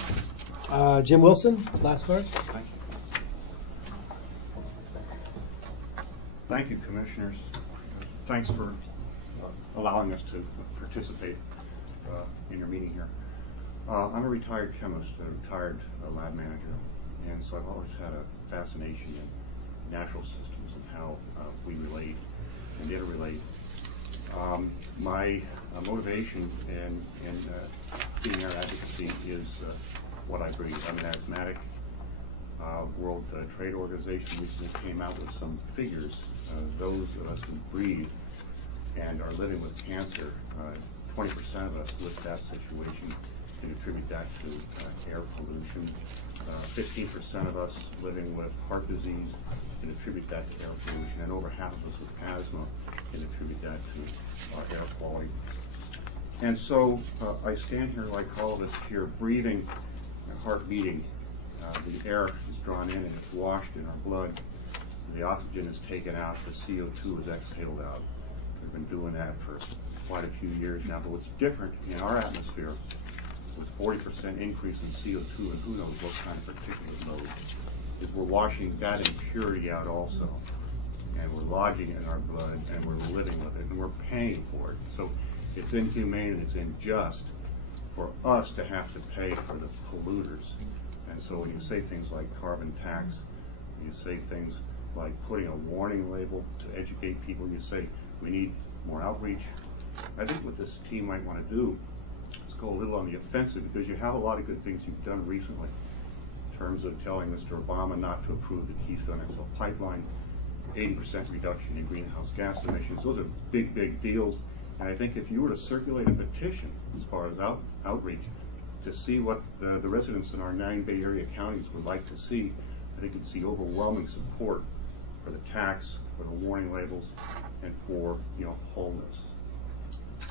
Jim Wilson, last card. Thank you. Thank you, Commissioners. Thanks for allowing us to participate in your meeting here. I'm a retired chemist, a retired lab manager, and so I've always had a fascination in natural systems and how we relate and interrelate. My motivation in being air advocacy is what I breathe. I'm an asthmatic. World Trade Organization recently came out with some figures. Those of us who breathe and are living with cancer, 20% of us with that situation can attribute that to air pollution. 15% of us living with heart disease can attribute that to air pollution, and over half of us with asthma can attribute that to air quality. And so I stand here like all of us here, breathing, heart beating. The air is drawn in and it's washed in our blood. The oxygen is taken out, the CO2 is exhaled out. We've been doing that for quite a few years now, but what's different in our atmosphere with 40% increase in CO2 and who knows what kind of particulate load is we're washing that impurity out also, and we're lodging it in our blood and we're living with it and we're paying for it. So it's inhumane and it's unjust for us to have to pay for the polluters. And so when you say things like carbon tax, you say things like putting a warning label to educate people, you say we need more outreach. I think what this team might want to do is go a little on the offensive, because you have a lot of good things you've done recently in terms of telling Mr. Obama not to approve the Keystone XL pipeline, 80% reduction in greenhouse gas emissions. Those are big, big deals. And I think if you were to circulate a petition as far as outreach to see what the residents in our 9 Bay Area counties would like to see, I think you'd see overwhelming support for the tax, for the warning labels, and for wholeness.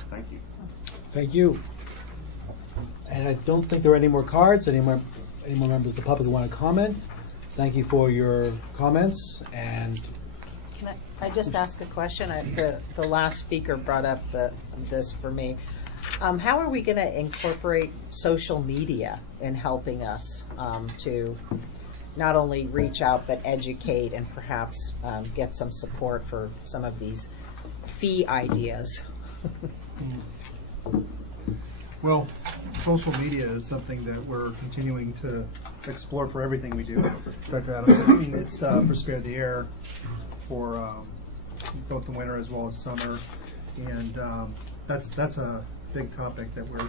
Thank you. Thank you. And I don't think there are any more cards. Any more members of the public who want to comment? Thank you for your comments. And can I just ask a question? The last speaker brought up this for me. How are we going to incorporate social media in helping us to not only reach out but educate and perhaps get some support for some of these fee ideas. Well, social media is something that we're continuing to explore for everything we do. Dr. Adams, I mean, it's for Spare the Air, for both the winter as well as summer, and that's a big topic that we're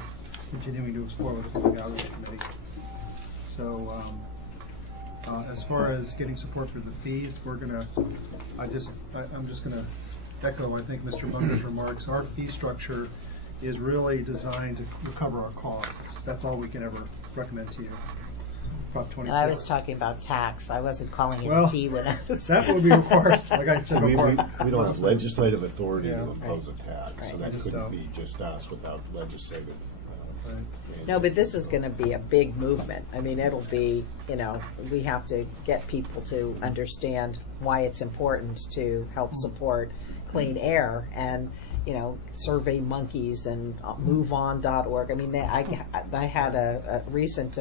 continuing to explore with the Public Outreach Committee. So as far as getting support for the fees, I'm just gonna echo, I think, Mr. Bunker's remarks. Our fee structure is really designed to recover our costs. That's all we can ever recommend to you. Prop 26. I was talking about tax. I wasn't calling it Well, a fee when I was. that would be required, like I said before. We don't have legislative authority to impose a tax, Right. so that couldn't be just us without legislative. No, but this is going to be a big movement. I mean, it'll be, we have to get people to understand why it's important to help support clean air and, Survey Monkeys and MoveOn.org. I mean, I had a recent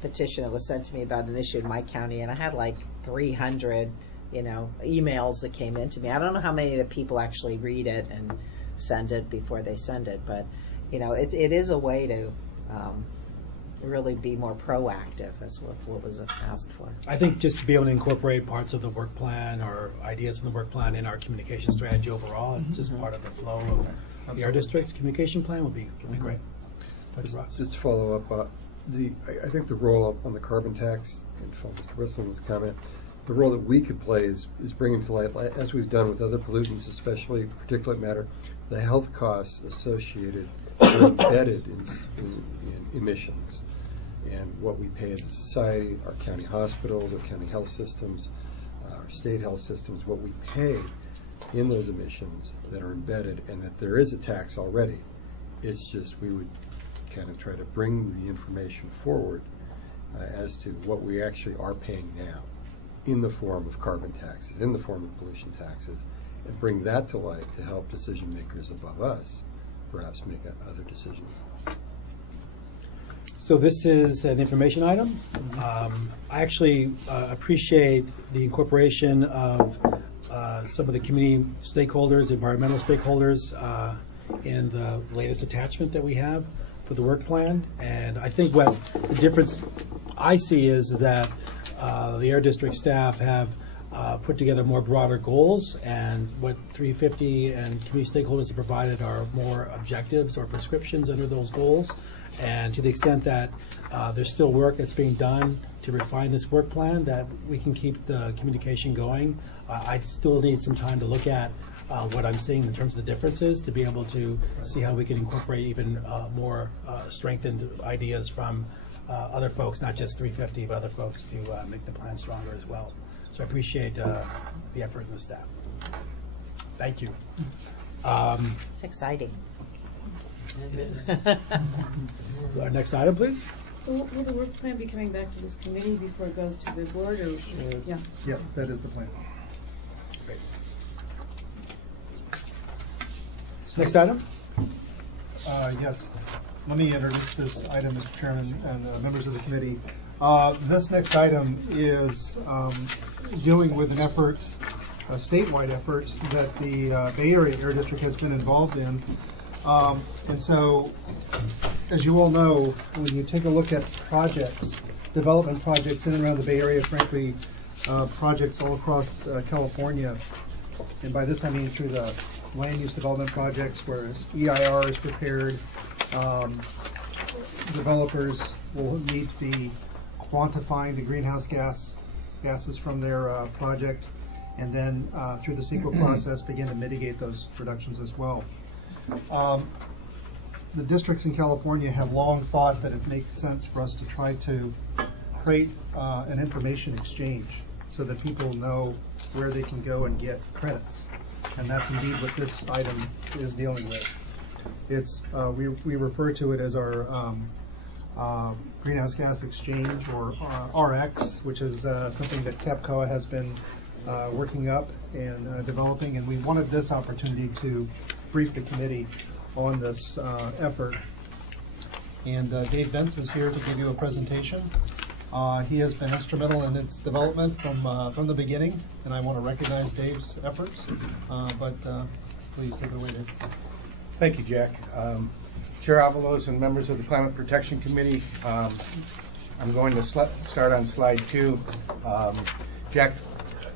petition that was sent to me about an issue in my county, and I had like 300, emails that came into me. I don't know how many of the people actually read it and send it before they send it, but it is a way to really be more proactive, as what was asked for. I think just to be able to incorporate parts of the work plan or ideas from the work plan in our communication strategy overall, it's just part of the flow of the Air District's communication plan would be great. Just to follow up, I think the role on the carbon tax, and from Mr. Whistle's comment, the role that we could play is bringing to light, as we've done with other pollutants, especially particulate matter, the health costs associated or embedded in emissions, and what we pay as a society, our county hospitals, our county health systems, our state health systems, what we pay in those emissions that are embedded, and that there is a tax already. It's just we would kind of try to bring the information forward as to what we actually are paying now in the form of carbon taxes, in the form of pollution taxes, and bring that to light to help decision makers above us perhaps make other decisions. So this is an information item. I actually appreciate the incorporation of some of the community stakeholders, environmental stakeholders, in the latest attachment that we have for the work plan. And I think what the difference I see is that the Air District staff have put together more broader goals, and what 350 and community stakeholders have provided are more objectives or prescriptions under those goals. And to the extent that there's still work that's being done to refine this work plan, that we can keep the communication going. I still need some time to look at what I'm seeing in terms of the differences, to be able to see how we can incorporate even more strengthened ideas from other folks, not just 350, but other folks, to make the plan stronger as well. So I appreciate the effort of the staff. Thank you. It's exciting. Our next item, please. So will the work plan be coming back to this committee before it goes to the board, or? Yeah. Yes, that is the plan. Great. Next item? Yes. Let me introduce this item, Mr. Chairman and members of the committee. This next item is dealing with an effort, a statewide effort, that the Bay Area Air District has been involved in. And so, as you all know, when you take a look at projects, development projects in and around the Bay Area, frankly, projects all across California, and by this I mean through the land use development projects where EIR is prepared, developers will need to be quantifying the greenhouse gases from their project, and then through the CEQA process begin to mitigate those reductions as well. The districts in California have long thought that it makes sense for us to try to create an information exchange so that people know where they can go and get credits. And that's indeed what this item is dealing with. It's we refer to it as our greenhouse gas exchange, or RX, which is something that CAPCOA has been working up and developing, and we wanted this opportunity to brief the committee on this effort. And Dave Bentz is here to give you a presentation. He has been instrumental in its development from the beginning, and I want to recognize Dave's efforts. Please take it away, Dave. Thank you, Jack. Chair Avalos and members of the Climate Protection Committee, I'm going to start on slide 2. Jack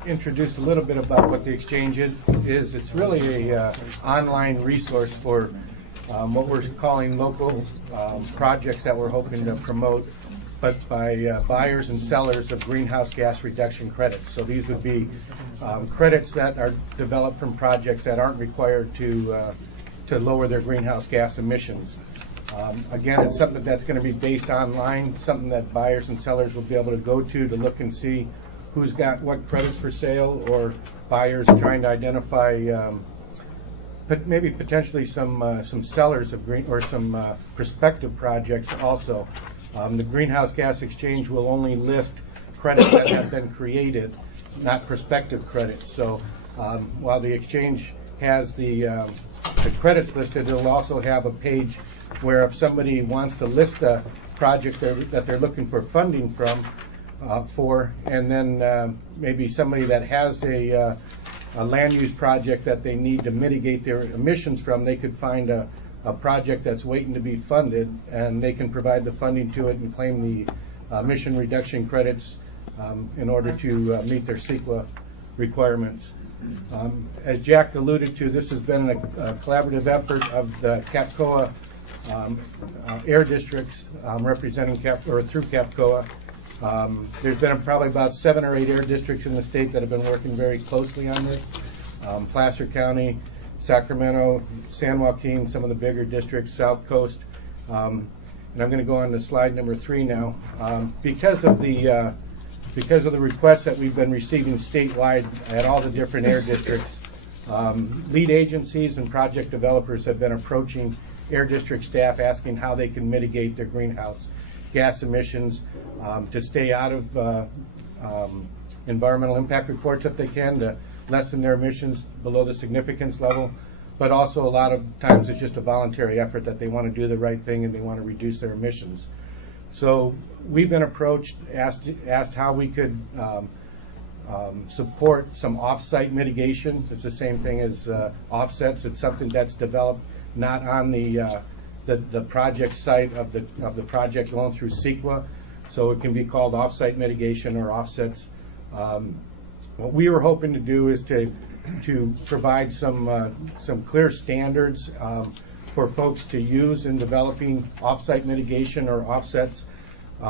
introduced a little bit about what the exchange is. It's really a online resource for what we're calling local projects that we're hoping to promote, but by buyers and sellers of greenhouse gas reduction credits. So these would be credits that are developed from projects that aren't required to lower their greenhouse gas emissions. Again, it's something that's going to be based online, something that buyers and sellers will be able to go to look and see who's got what credits for sale, or buyers trying to identify but maybe potentially some sellers of green or some prospective projects also. The greenhouse gas exchange will only list credits that have been created, not prospective credits. So while the exchange has the credits listed, it'll also have a page where if somebody wants to list a project that they're looking for funding from and then maybe somebody that has a land use project that they need to mitigate their emissions from, they could find a project that's waiting to be funded, and they can provide the funding to it and claim the emission reduction credits in order to meet their CEQA requirements. As Jack alluded to, this has been a collaborative effort of the CAPCOA air districts representing through CAPCOA. There's been probably about 7 or 8 air districts in the state that have been working very closely on this. Placer County, Sacramento, San Joaquin, some of the bigger districts, South Coast. And I'm going to go on to slide number 3 now. Because of the requests that we've been receiving statewide at all the different air districts, lead agencies and project developers have been approaching air district staff asking how they can mitigate their greenhouse gas emissions to stay out of environmental impact reports if they can, to lessen their emissions below the significance level. But also a lot of times it's just a voluntary effort that they want to do the right thing and they want to reduce their emissions. So we've been approached, asked how we could support some off-site mitigation. It's the same thing as offsets. It's something that's developed not on the project site of the project going through CEQA, so it can be called off-site mitigation or offsets. What we were hoping to do is to provide some clear standards for folks to use in developing off-site mitigation or offsets.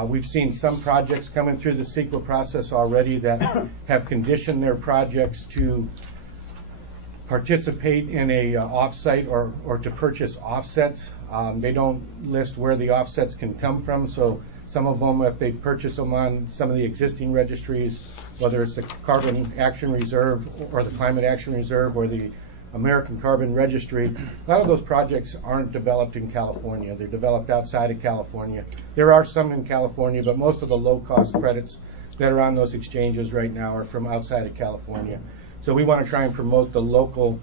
We've seen some projects coming through the CEQA process already that have conditioned their projects to participate in a off-site or to purchase offsets. They don't list where the offsets can come from, so some of them, if they purchase them on some of the existing registries, whether it's the Carbon Action Reserve or the Climate Action Reserve or the American Carbon Registry, a lot of those projects aren't developed in California. They're developed outside of California. There are some in California, but most of the low-cost credits that are on those exchanges right now are from outside of California. So we want to try and promote the local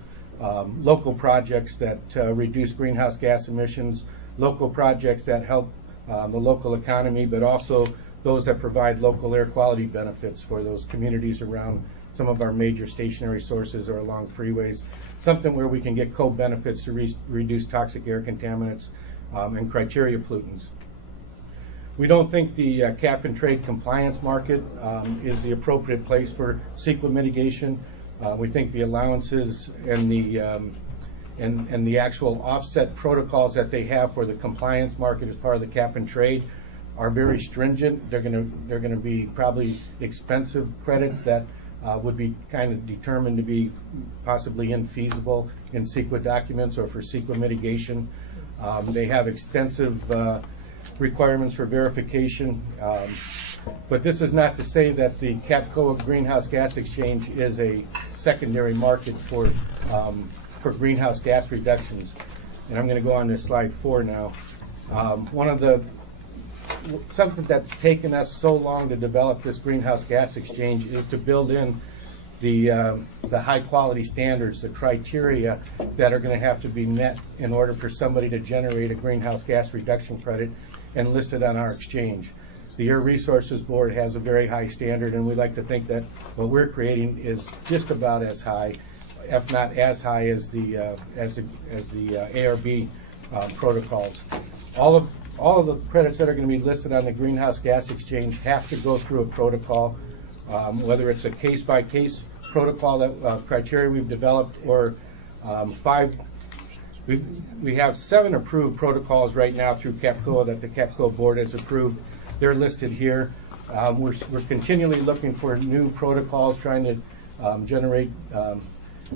projects that reduce greenhouse gas emissions, local projects that help the local economy, but also those that provide local air quality benefits for those communities around some of our major stationary sources or along freeways, something where we can get co-benefits to reduce toxic air contaminants and criteria pollutants. We don't think the cap and trade compliance market is the appropriate place for CEQA mitigation. We think the allowances and the actual offset protocols that they have for the compliance market as part of the cap and trade are very stringent. They're going to be probably expensive credits that would be kind of determined to be possibly infeasible in CEQA documents or for CEQA mitigation. They have extensive requirements for verification. But this is not to say that the CAPCOA greenhouse gas exchange is a secondary market for greenhouse gas reductions. And I'm going to go on to slide 4 now. Something that's taken us so long to develop this greenhouse gas exchange is to build in the high quality standards, the criteria that are going to have to be met in order for somebody to generate a greenhouse gas reduction credit and list it on our exchange. The Air Resources Board has a very high standard, and we like to think that what we're creating is just about as high, if not as high as the ARB protocols. All of the credits that are going to be listed on the greenhouse gas exchange have to go through a protocol, whether it's a case-by-case protocol that criteria we've developed, or we have 7 approved protocols right now through CAPCOA that the CAPCOA board has approved. They're listed here. We're continually looking for new protocols, trying to generate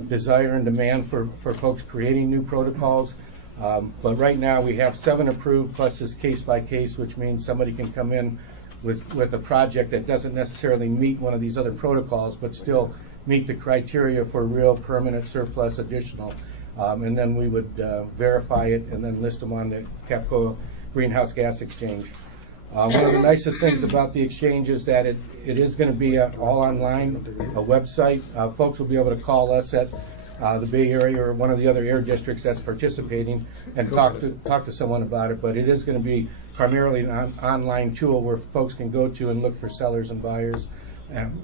desire and demand for folks creating new protocols. But right now we have 7 approved plus this case by case, which means somebody can come in with a project that doesn't necessarily meet one of these other protocols, but still meet the criteria for real permanent surplus additional. And then we would verify it and then list them on the CAPCOA Greenhouse Gas Exchange. One of the nicest things about the exchange is that it is going to be all online, a website. Folks will be able to call us at the Bay Area or one of the other air districts that's participating and talk to someone about it. But it is going to be primarily an online tool where folks can go to and look for sellers and buyers,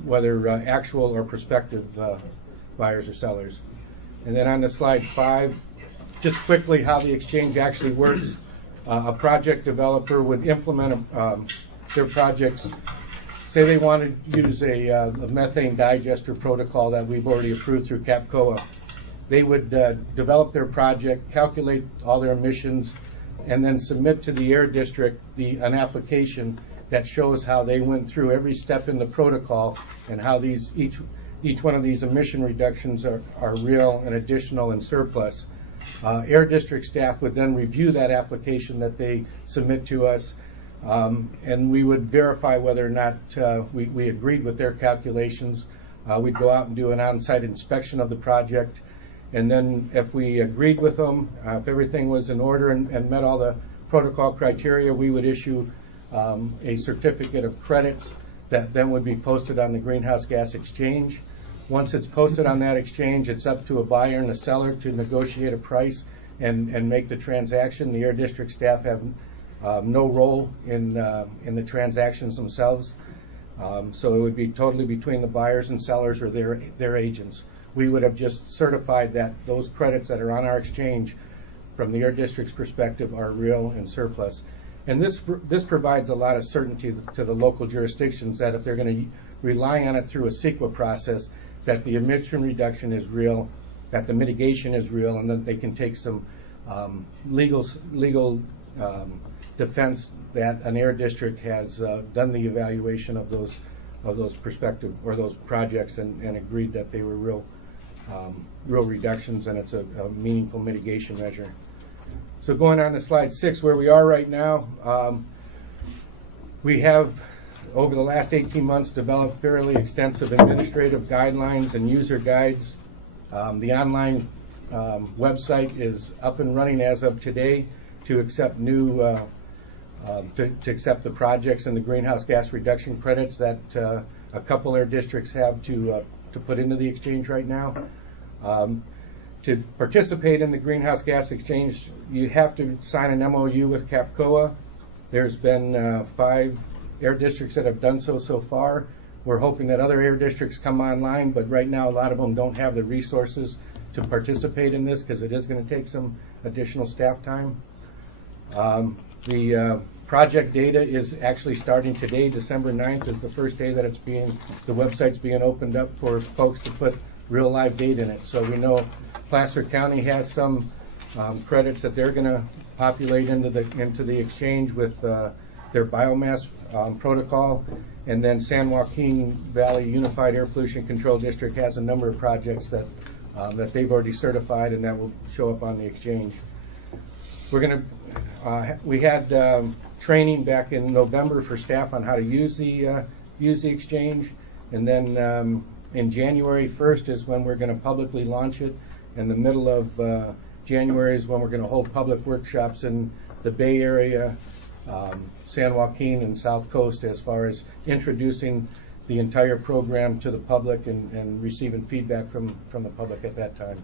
whether actual or prospective buyers or sellers. And then on to slide 5, just quickly how the exchange actually works. A project developer would implement their projects. Say they want to use a methane digester protocol that we've already approved through CAPCOA. They would develop their project, calculate all their emissions, and then submit to the air district an application that shows how they went through every step in the protocol and how each one of these emission reductions are real and additional and surplus. Air district staff would then review that application that they submit to us, and we would verify whether or not we agreed with their calculations. We'd go out and do an on-site inspection of the project, and then if we agreed with them, if everything was in order and met all the protocol criteria, we would issue a certificate of credits that then would be posted on the Greenhouse Gas Exchange. Once it's posted on that exchange, it's up to a buyer and a seller to negotiate a price and make the transaction. The air district staff have no role in the transactions themselves. So it would be totally between the buyers and sellers or their agents. We would have just certified that those credits that are on our exchange from the air district's perspective are real and surplus. And this provides a lot of certainty to the local jurisdictions that if they're going to rely on it through a CEQA process, that the emission reduction is real, that the mitigation is real, and that they can take some legal defense that an air district has done the evaluation of those perspective or those projects and agreed that they were real reductions, and it's a meaningful mitigation measure. So going on to slide 6, where we are right now, we have over the last 18 months developed fairly extensive administrative guidelines and user guides. The online website is up and running as of today to accept to accept the projects and the greenhouse gas reduction credits that a couple air districts have to put into the exchange right now. To participate in the greenhouse gas exchange, you have to sign an MOU with CAPCOA. There's been 5 air districts that have done so far. We're hoping that other air districts come online, but right now a lot of them don't have the resources to participate in this because it is going to take some additional staff time. The project data is actually starting today. December 9th is the first day that the website's being opened up for folks to put real live data in it. So we know Placer County has some credits that they're going to populate into the exchange with their biomass protocol, and then San Joaquin Valley Unified Air Pollution Control District has a number of projects that they've already certified, and that will show up on the exchange. We had training back in November for staff on how to use the exchange, and then in January 1st is when we're going to publicly launch it. In the middle of January is when we're going to hold public workshops in the Bay Area, San Joaquin, and South Coast as far as introducing the entire program to the public and receiving feedback from the public at that time.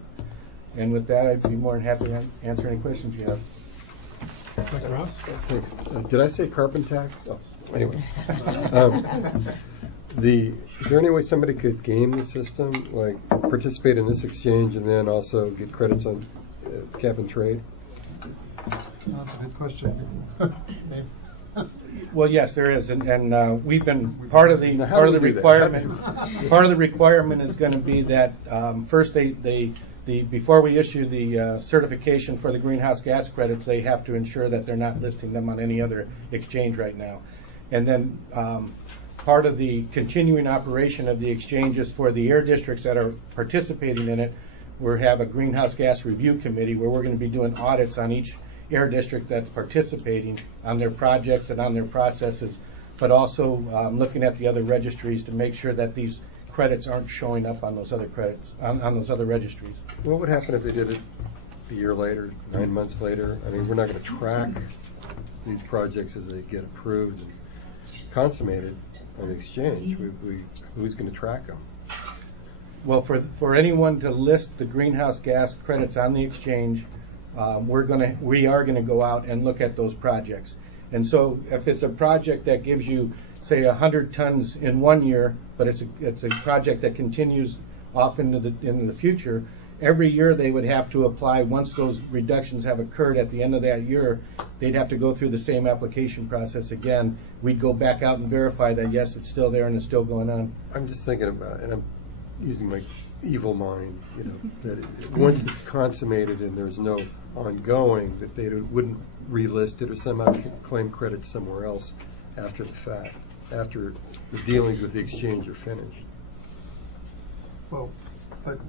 And with that, I'd be more than happy to answer any questions you have. Dr. Ross? Thanks. Did I say carbon tax? Oh, anyway. Is there any way somebody could game the system, like participate in this exchange and then also get credits on cap and trade? That's a good question. Well, yes, there is, and we've been part of the requirement. Part of the requirement is going to be that first before we issue the certification for the greenhouse gas credits, they have to ensure that they're not listing them on any other exchange right now, and then part of the continuing operation of the exchanges for the air districts that are participating in it, we have a greenhouse gas review committee where we're going to be doing audits on each air district that's participating on their projects and on their processes, but also looking at the other registries to make sure that these credits aren't showing up on those other credits on those other registries. What would happen if they did it a year later, 9 months later? I mean, we're not going to track these projects as they get approved and consummated on the exchange. Who's going to track them? Well, for anyone to list the greenhouse gas credits on the exchange, we are going to go out and look at those projects. And so if it's a project that gives you, say, 100 tons in 1 year, but it's a project that continues off into the future, every year they would have to apply. Once those reductions have occurred at the end of that year, they'd have to go through the same application process again. We'd go back out and verify that, yes, it's still there and it's still going on. I'm just thinking about, and I'm using my evil mind, that once it's consummated and there's no ongoing, that they wouldn't relist it or somehow claim credit somewhere else after the fact, after the dealings with the exchange are finished. Well, but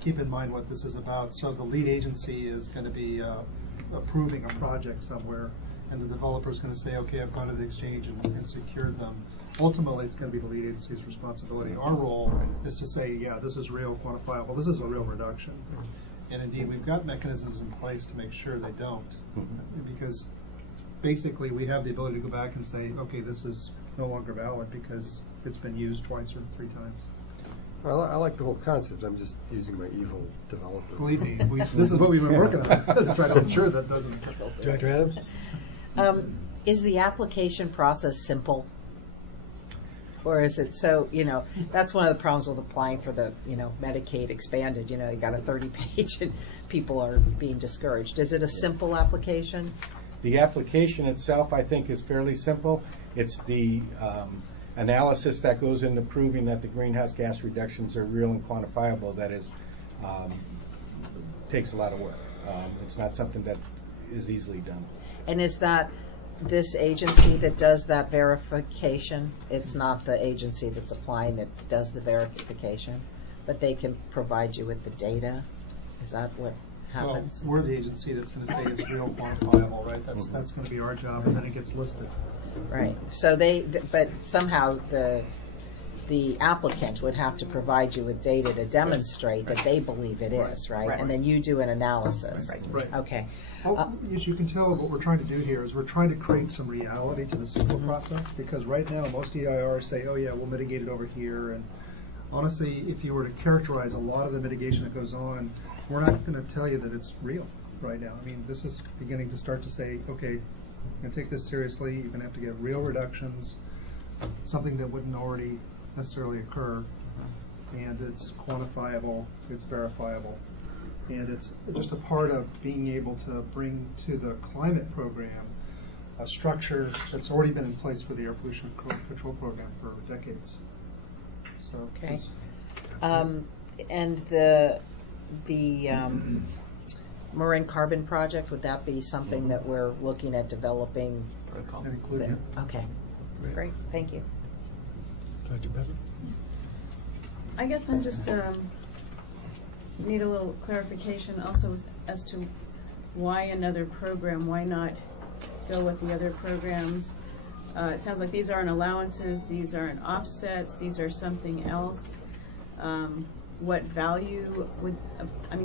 keep in mind what this is about. So the lead agency is going to be approving a project somewhere, and the developer is going to say, okay, I've gone to the exchange and secured them. Ultimately, it's going to be the lead agency's responsibility. Our role is to say, yeah, this is real, quantifiable, this is a real reduction. And indeed, we've got mechanisms in place to make sure they don't. Because basically, we have the ability to go back and say, okay, this is no longer valid because it's been used twice or 3 times. Well, I like the whole concept. I'm just using my evil developer. Believe me, this is what we've been working on to try to ensure that doesn't. Director Adams? Is the application process simple? Or is it so, that's one of the problems with applying for the, Medicaid expanded, you got a 30-page and people are being discouraged. Is it a simple application? The application itself, I think, is fairly simple. It's the analysis that goes into proving that the greenhouse gas reductions are real and quantifiable that is takes a lot of work. It's not something that is easily done. And is that this agency that does that verification? It's not the agency that's applying that does the verification, but they can provide you with the data? Is that what happens? Well, we're the agency that's going to say it's real, quantifiable, right? That's going to be our job, and then it gets listed. Right. So but somehow the applicant would have to provide you with data to demonstrate that they believe it is, right? And then you do an analysis. Right. Okay. Well, as you can tell, what we're trying to do here is we're trying to create some reality to the simple process, because right now most EIRs say, oh yeah, we'll mitigate it over here, and honestly, if you were to characterize a lot of the mitigation that goes on, we're not going to tell you that it's real right now. I mean, this is beginning to start to say, okay, you're going to take this seriously, you're going to have to get real reductions, something that wouldn't already necessarily occur, and it's quantifiable, it's verifiable, and it's just a part of being able to bring to the climate program a structure that's already been in place for the air pollution control program for decades. So okay. And the Marin Carbon Project, would that be something that we're looking at developing? And including. Okay, great, thank you. Dr. Pepper? I guess I'm just need a little clarification also as to why another program, why not go with the other programs? It sounds like these aren't allowances, these aren't offsets, these are something else. What value would,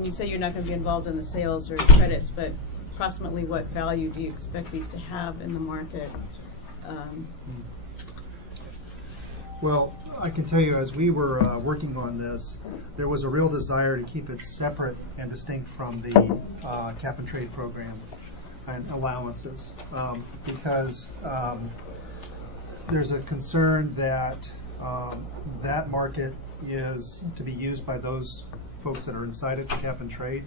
you say you're not going to be involved in the sales or credits, but approximately what value do you expect these to have in the market? Well, I can tell you, as we were working on this, there was a real desire to keep it separate and distinct from the cap and trade program. and allowances, because there's a concern that that market is to be used by those folks that are inside it to cap and trade,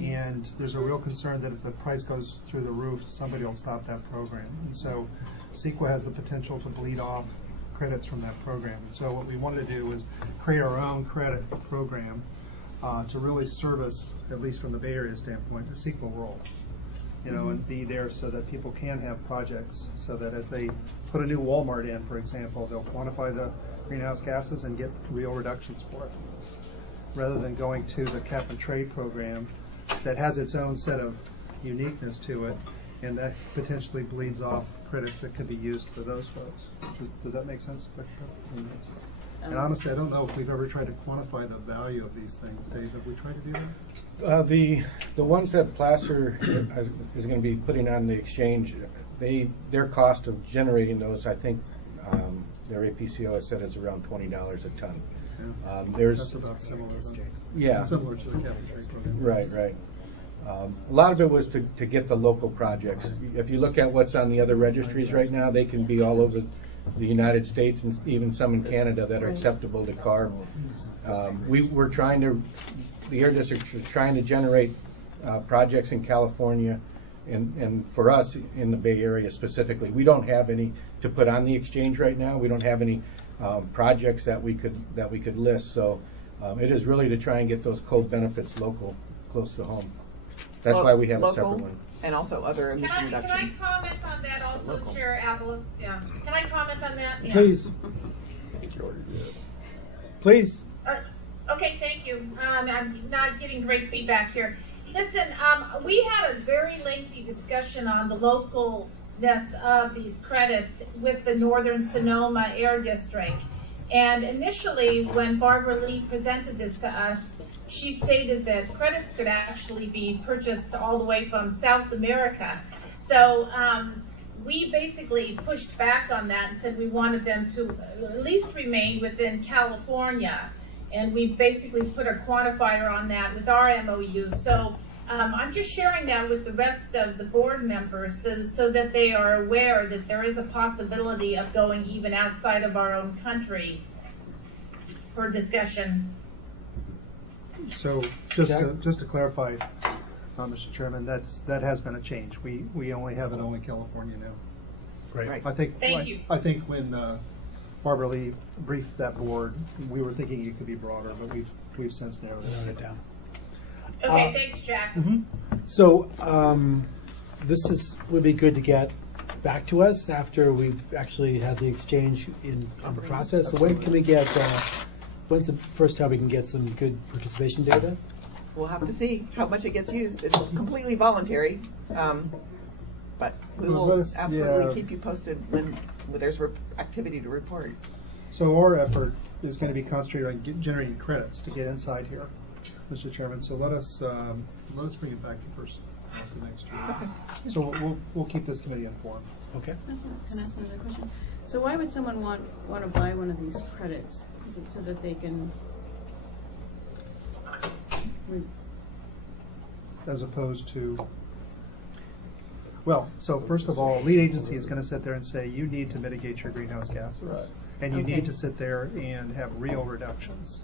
and there's a real concern that if the price goes through the roof, somebody will stop that program. And so CEQA has the potential to bleed off credits from that program. And so what we wanted to do was create our own credit program to really service, at least from the Bay Area standpoint, the CEQA role. And be there so that people can have projects, so that as they put a new Walmart in, for example, they'll quantify the greenhouse gases and get real reductions for it, rather than going to the cap and trade program that has its own set of uniqueness to it, and that potentially bleeds off credits that could be used for those folks. Does that make sense? And honestly, I don't know if we've ever tried to quantify the value of these things. Dave, have we tried to do that? The ones that Placer is going to be putting on the exchange, their cost of generating those, I think their APCO has said it's around $20 a ton. Yeah. That's about similar. Yeah. Similar to the cap and trade program. Right. A lot of it was to get the local projects. If you look at what's on the other registries right now, they can be all over the United States and even some in Canada that are acceptable to CARB. We're trying to, the Air District is trying to generate projects in California and for us in the Bay Area specifically. We don't have any to put on the exchange right now. We don't have any projects that we could list. So it is really to try and get those cold benefits local, close to home. That's why we have a separate one. And also other emission reductions. Can I comment on that also, Chair Avalos? Yeah. Can I comment on that? Yeah. Please. Please. Okay, thank you. I'm not getting great feedback here. Listen, we had a very lengthy discussion on the localness of these credits with the Northern Sonoma Air District. And initially, when Barbara Lee presented this to us, she stated that credits could actually be purchased all the way from South America. So we basically pushed back on that and said we wanted them to at least remain within California. And we basically put a quantifier on that with our MOU. So I'm just sharing that with the rest of the board members so that they are aware that there is a possibility of going even outside of our own country for discussion. So just to clarify, Mr. Chairman, that has been a change. We only have it only California now. Right. Thank you. I think when Barbara Lee briefed that board, we were thinking it could be broader, but we've since narrowed it down. Okay, thanks, Jack. Mm-hmm. So this would be good to get back to us after we've actually had the exchange on the process. So when can we get? When's the first time we can get some good participation data? We'll have to see how much it gets used. It's completely voluntary, but we will absolutely keep you posted when there's activity to report. So our effort is going to be concentrated on generating credits to get inside here, Mr. Chairman. So let us bring it back to first for next year. Okay. So we'll keep this committee informed. Okay. Can I ask another question? So why would someone want to buy one of these credits? Is it so that they can? As opposed to, well, so first of all, lead agency is going to sit there and say you need to mitigate your greenhouse gases, and you need to sit there and have real reductions.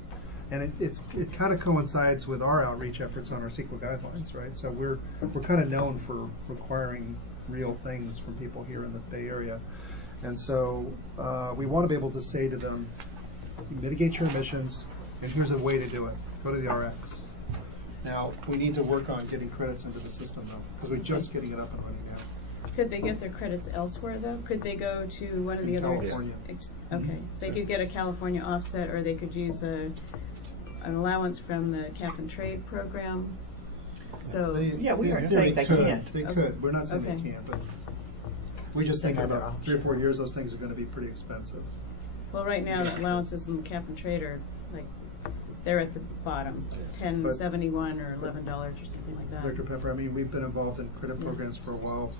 And it kind of coincides with our outreach efforts on our CEQA guidelines, right? So we're kind of known for requiring real things from people here in the Bay Area, and so we want to be able to say to them, mitigate your emissions, and here's a way to do it. Go to the RX. Now we need to work on getting credits into the system though, because we're just getting it up and running now. Could they get their credits elsewhere though? Could they go to one of the other? California. Okay, they could get a California offset, or they could use an allowance from the cap and trade program. So we aren't saying they can't. They could. We're not saying they can't, but we just think about 3 or 4 years those things are going to be pretty expensive. Well, right now the allowances in the cap and trade are like they're at the bottom, $10.71 or $11 or something like that. Dr. Pepper, I mean, we've been involved in credit programs for a while,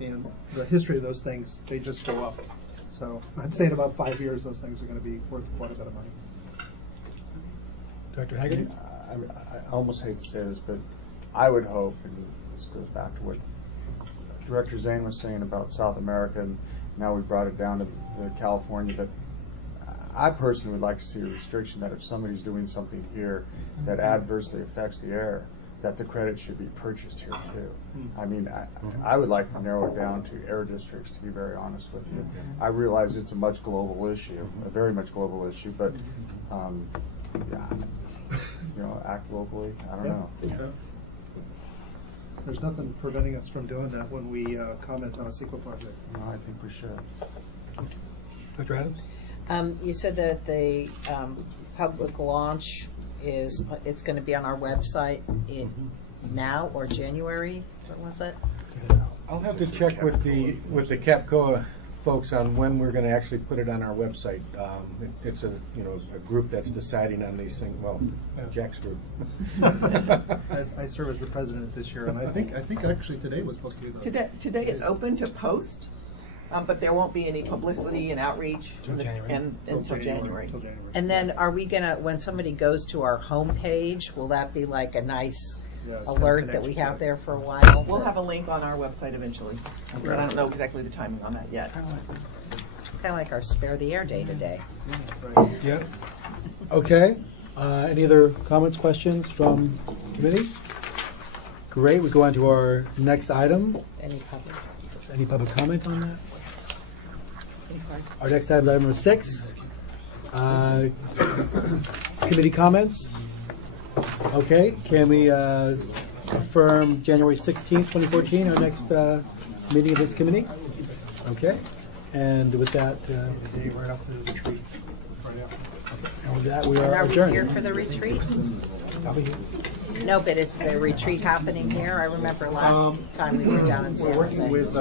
and the history of those things, they just go up. So I'd say in about 5 years, those things are going to be worth quite a bit of money. Dr. Haggerty? I almost hate to say this, but I would hope, and this goes back to what Director Zane was saying about South America, and now we brought it down to California, but I personally would like to see a restriction that if somebody's doing something here that adversely affects the air, that the credit should be purchased here too. I mean, I would like to narrow it down to air districts, to be very honest with you. I realize it's a much global issue, a very much global issue, but act locally. I don't know. Yeah. There's nothing preventing us from doing that when we comment on a CEQA project. No, I think we should. Dr. Adams? You said that the public launch it's going to be on our website in now or January. What was it? I'll have to check with the CAPCOA folks on when we're going to actually put it on our website. It's a group that's deciding on these things. Well, Jack's group. I serve as the president this year, and I think actually today was supposed to be the today it's open to post. But there won't be any publicity and outreach until January. And then are we going to, when somebody goes to our homepage, will that be like a nice alert that we have there for a while? We'll have a link on our website eventually. But I don't know exactly the timing on that yet. Kind of like our Spare the Air Day today. Yeah. Okay. Any other comments, questions from committee? Great. We go on to our next item. Any public comment on that? Our next item, number 6. Committee comments. Okay. Can we confirm January 16th, 2014, our next meeting of this committee? Okay. And with that, right after the retreat. and with that, we are Are we adjourned. here for the retreat? No, but is the retreat happening here? I remember last time we were down in San Jose. We're working with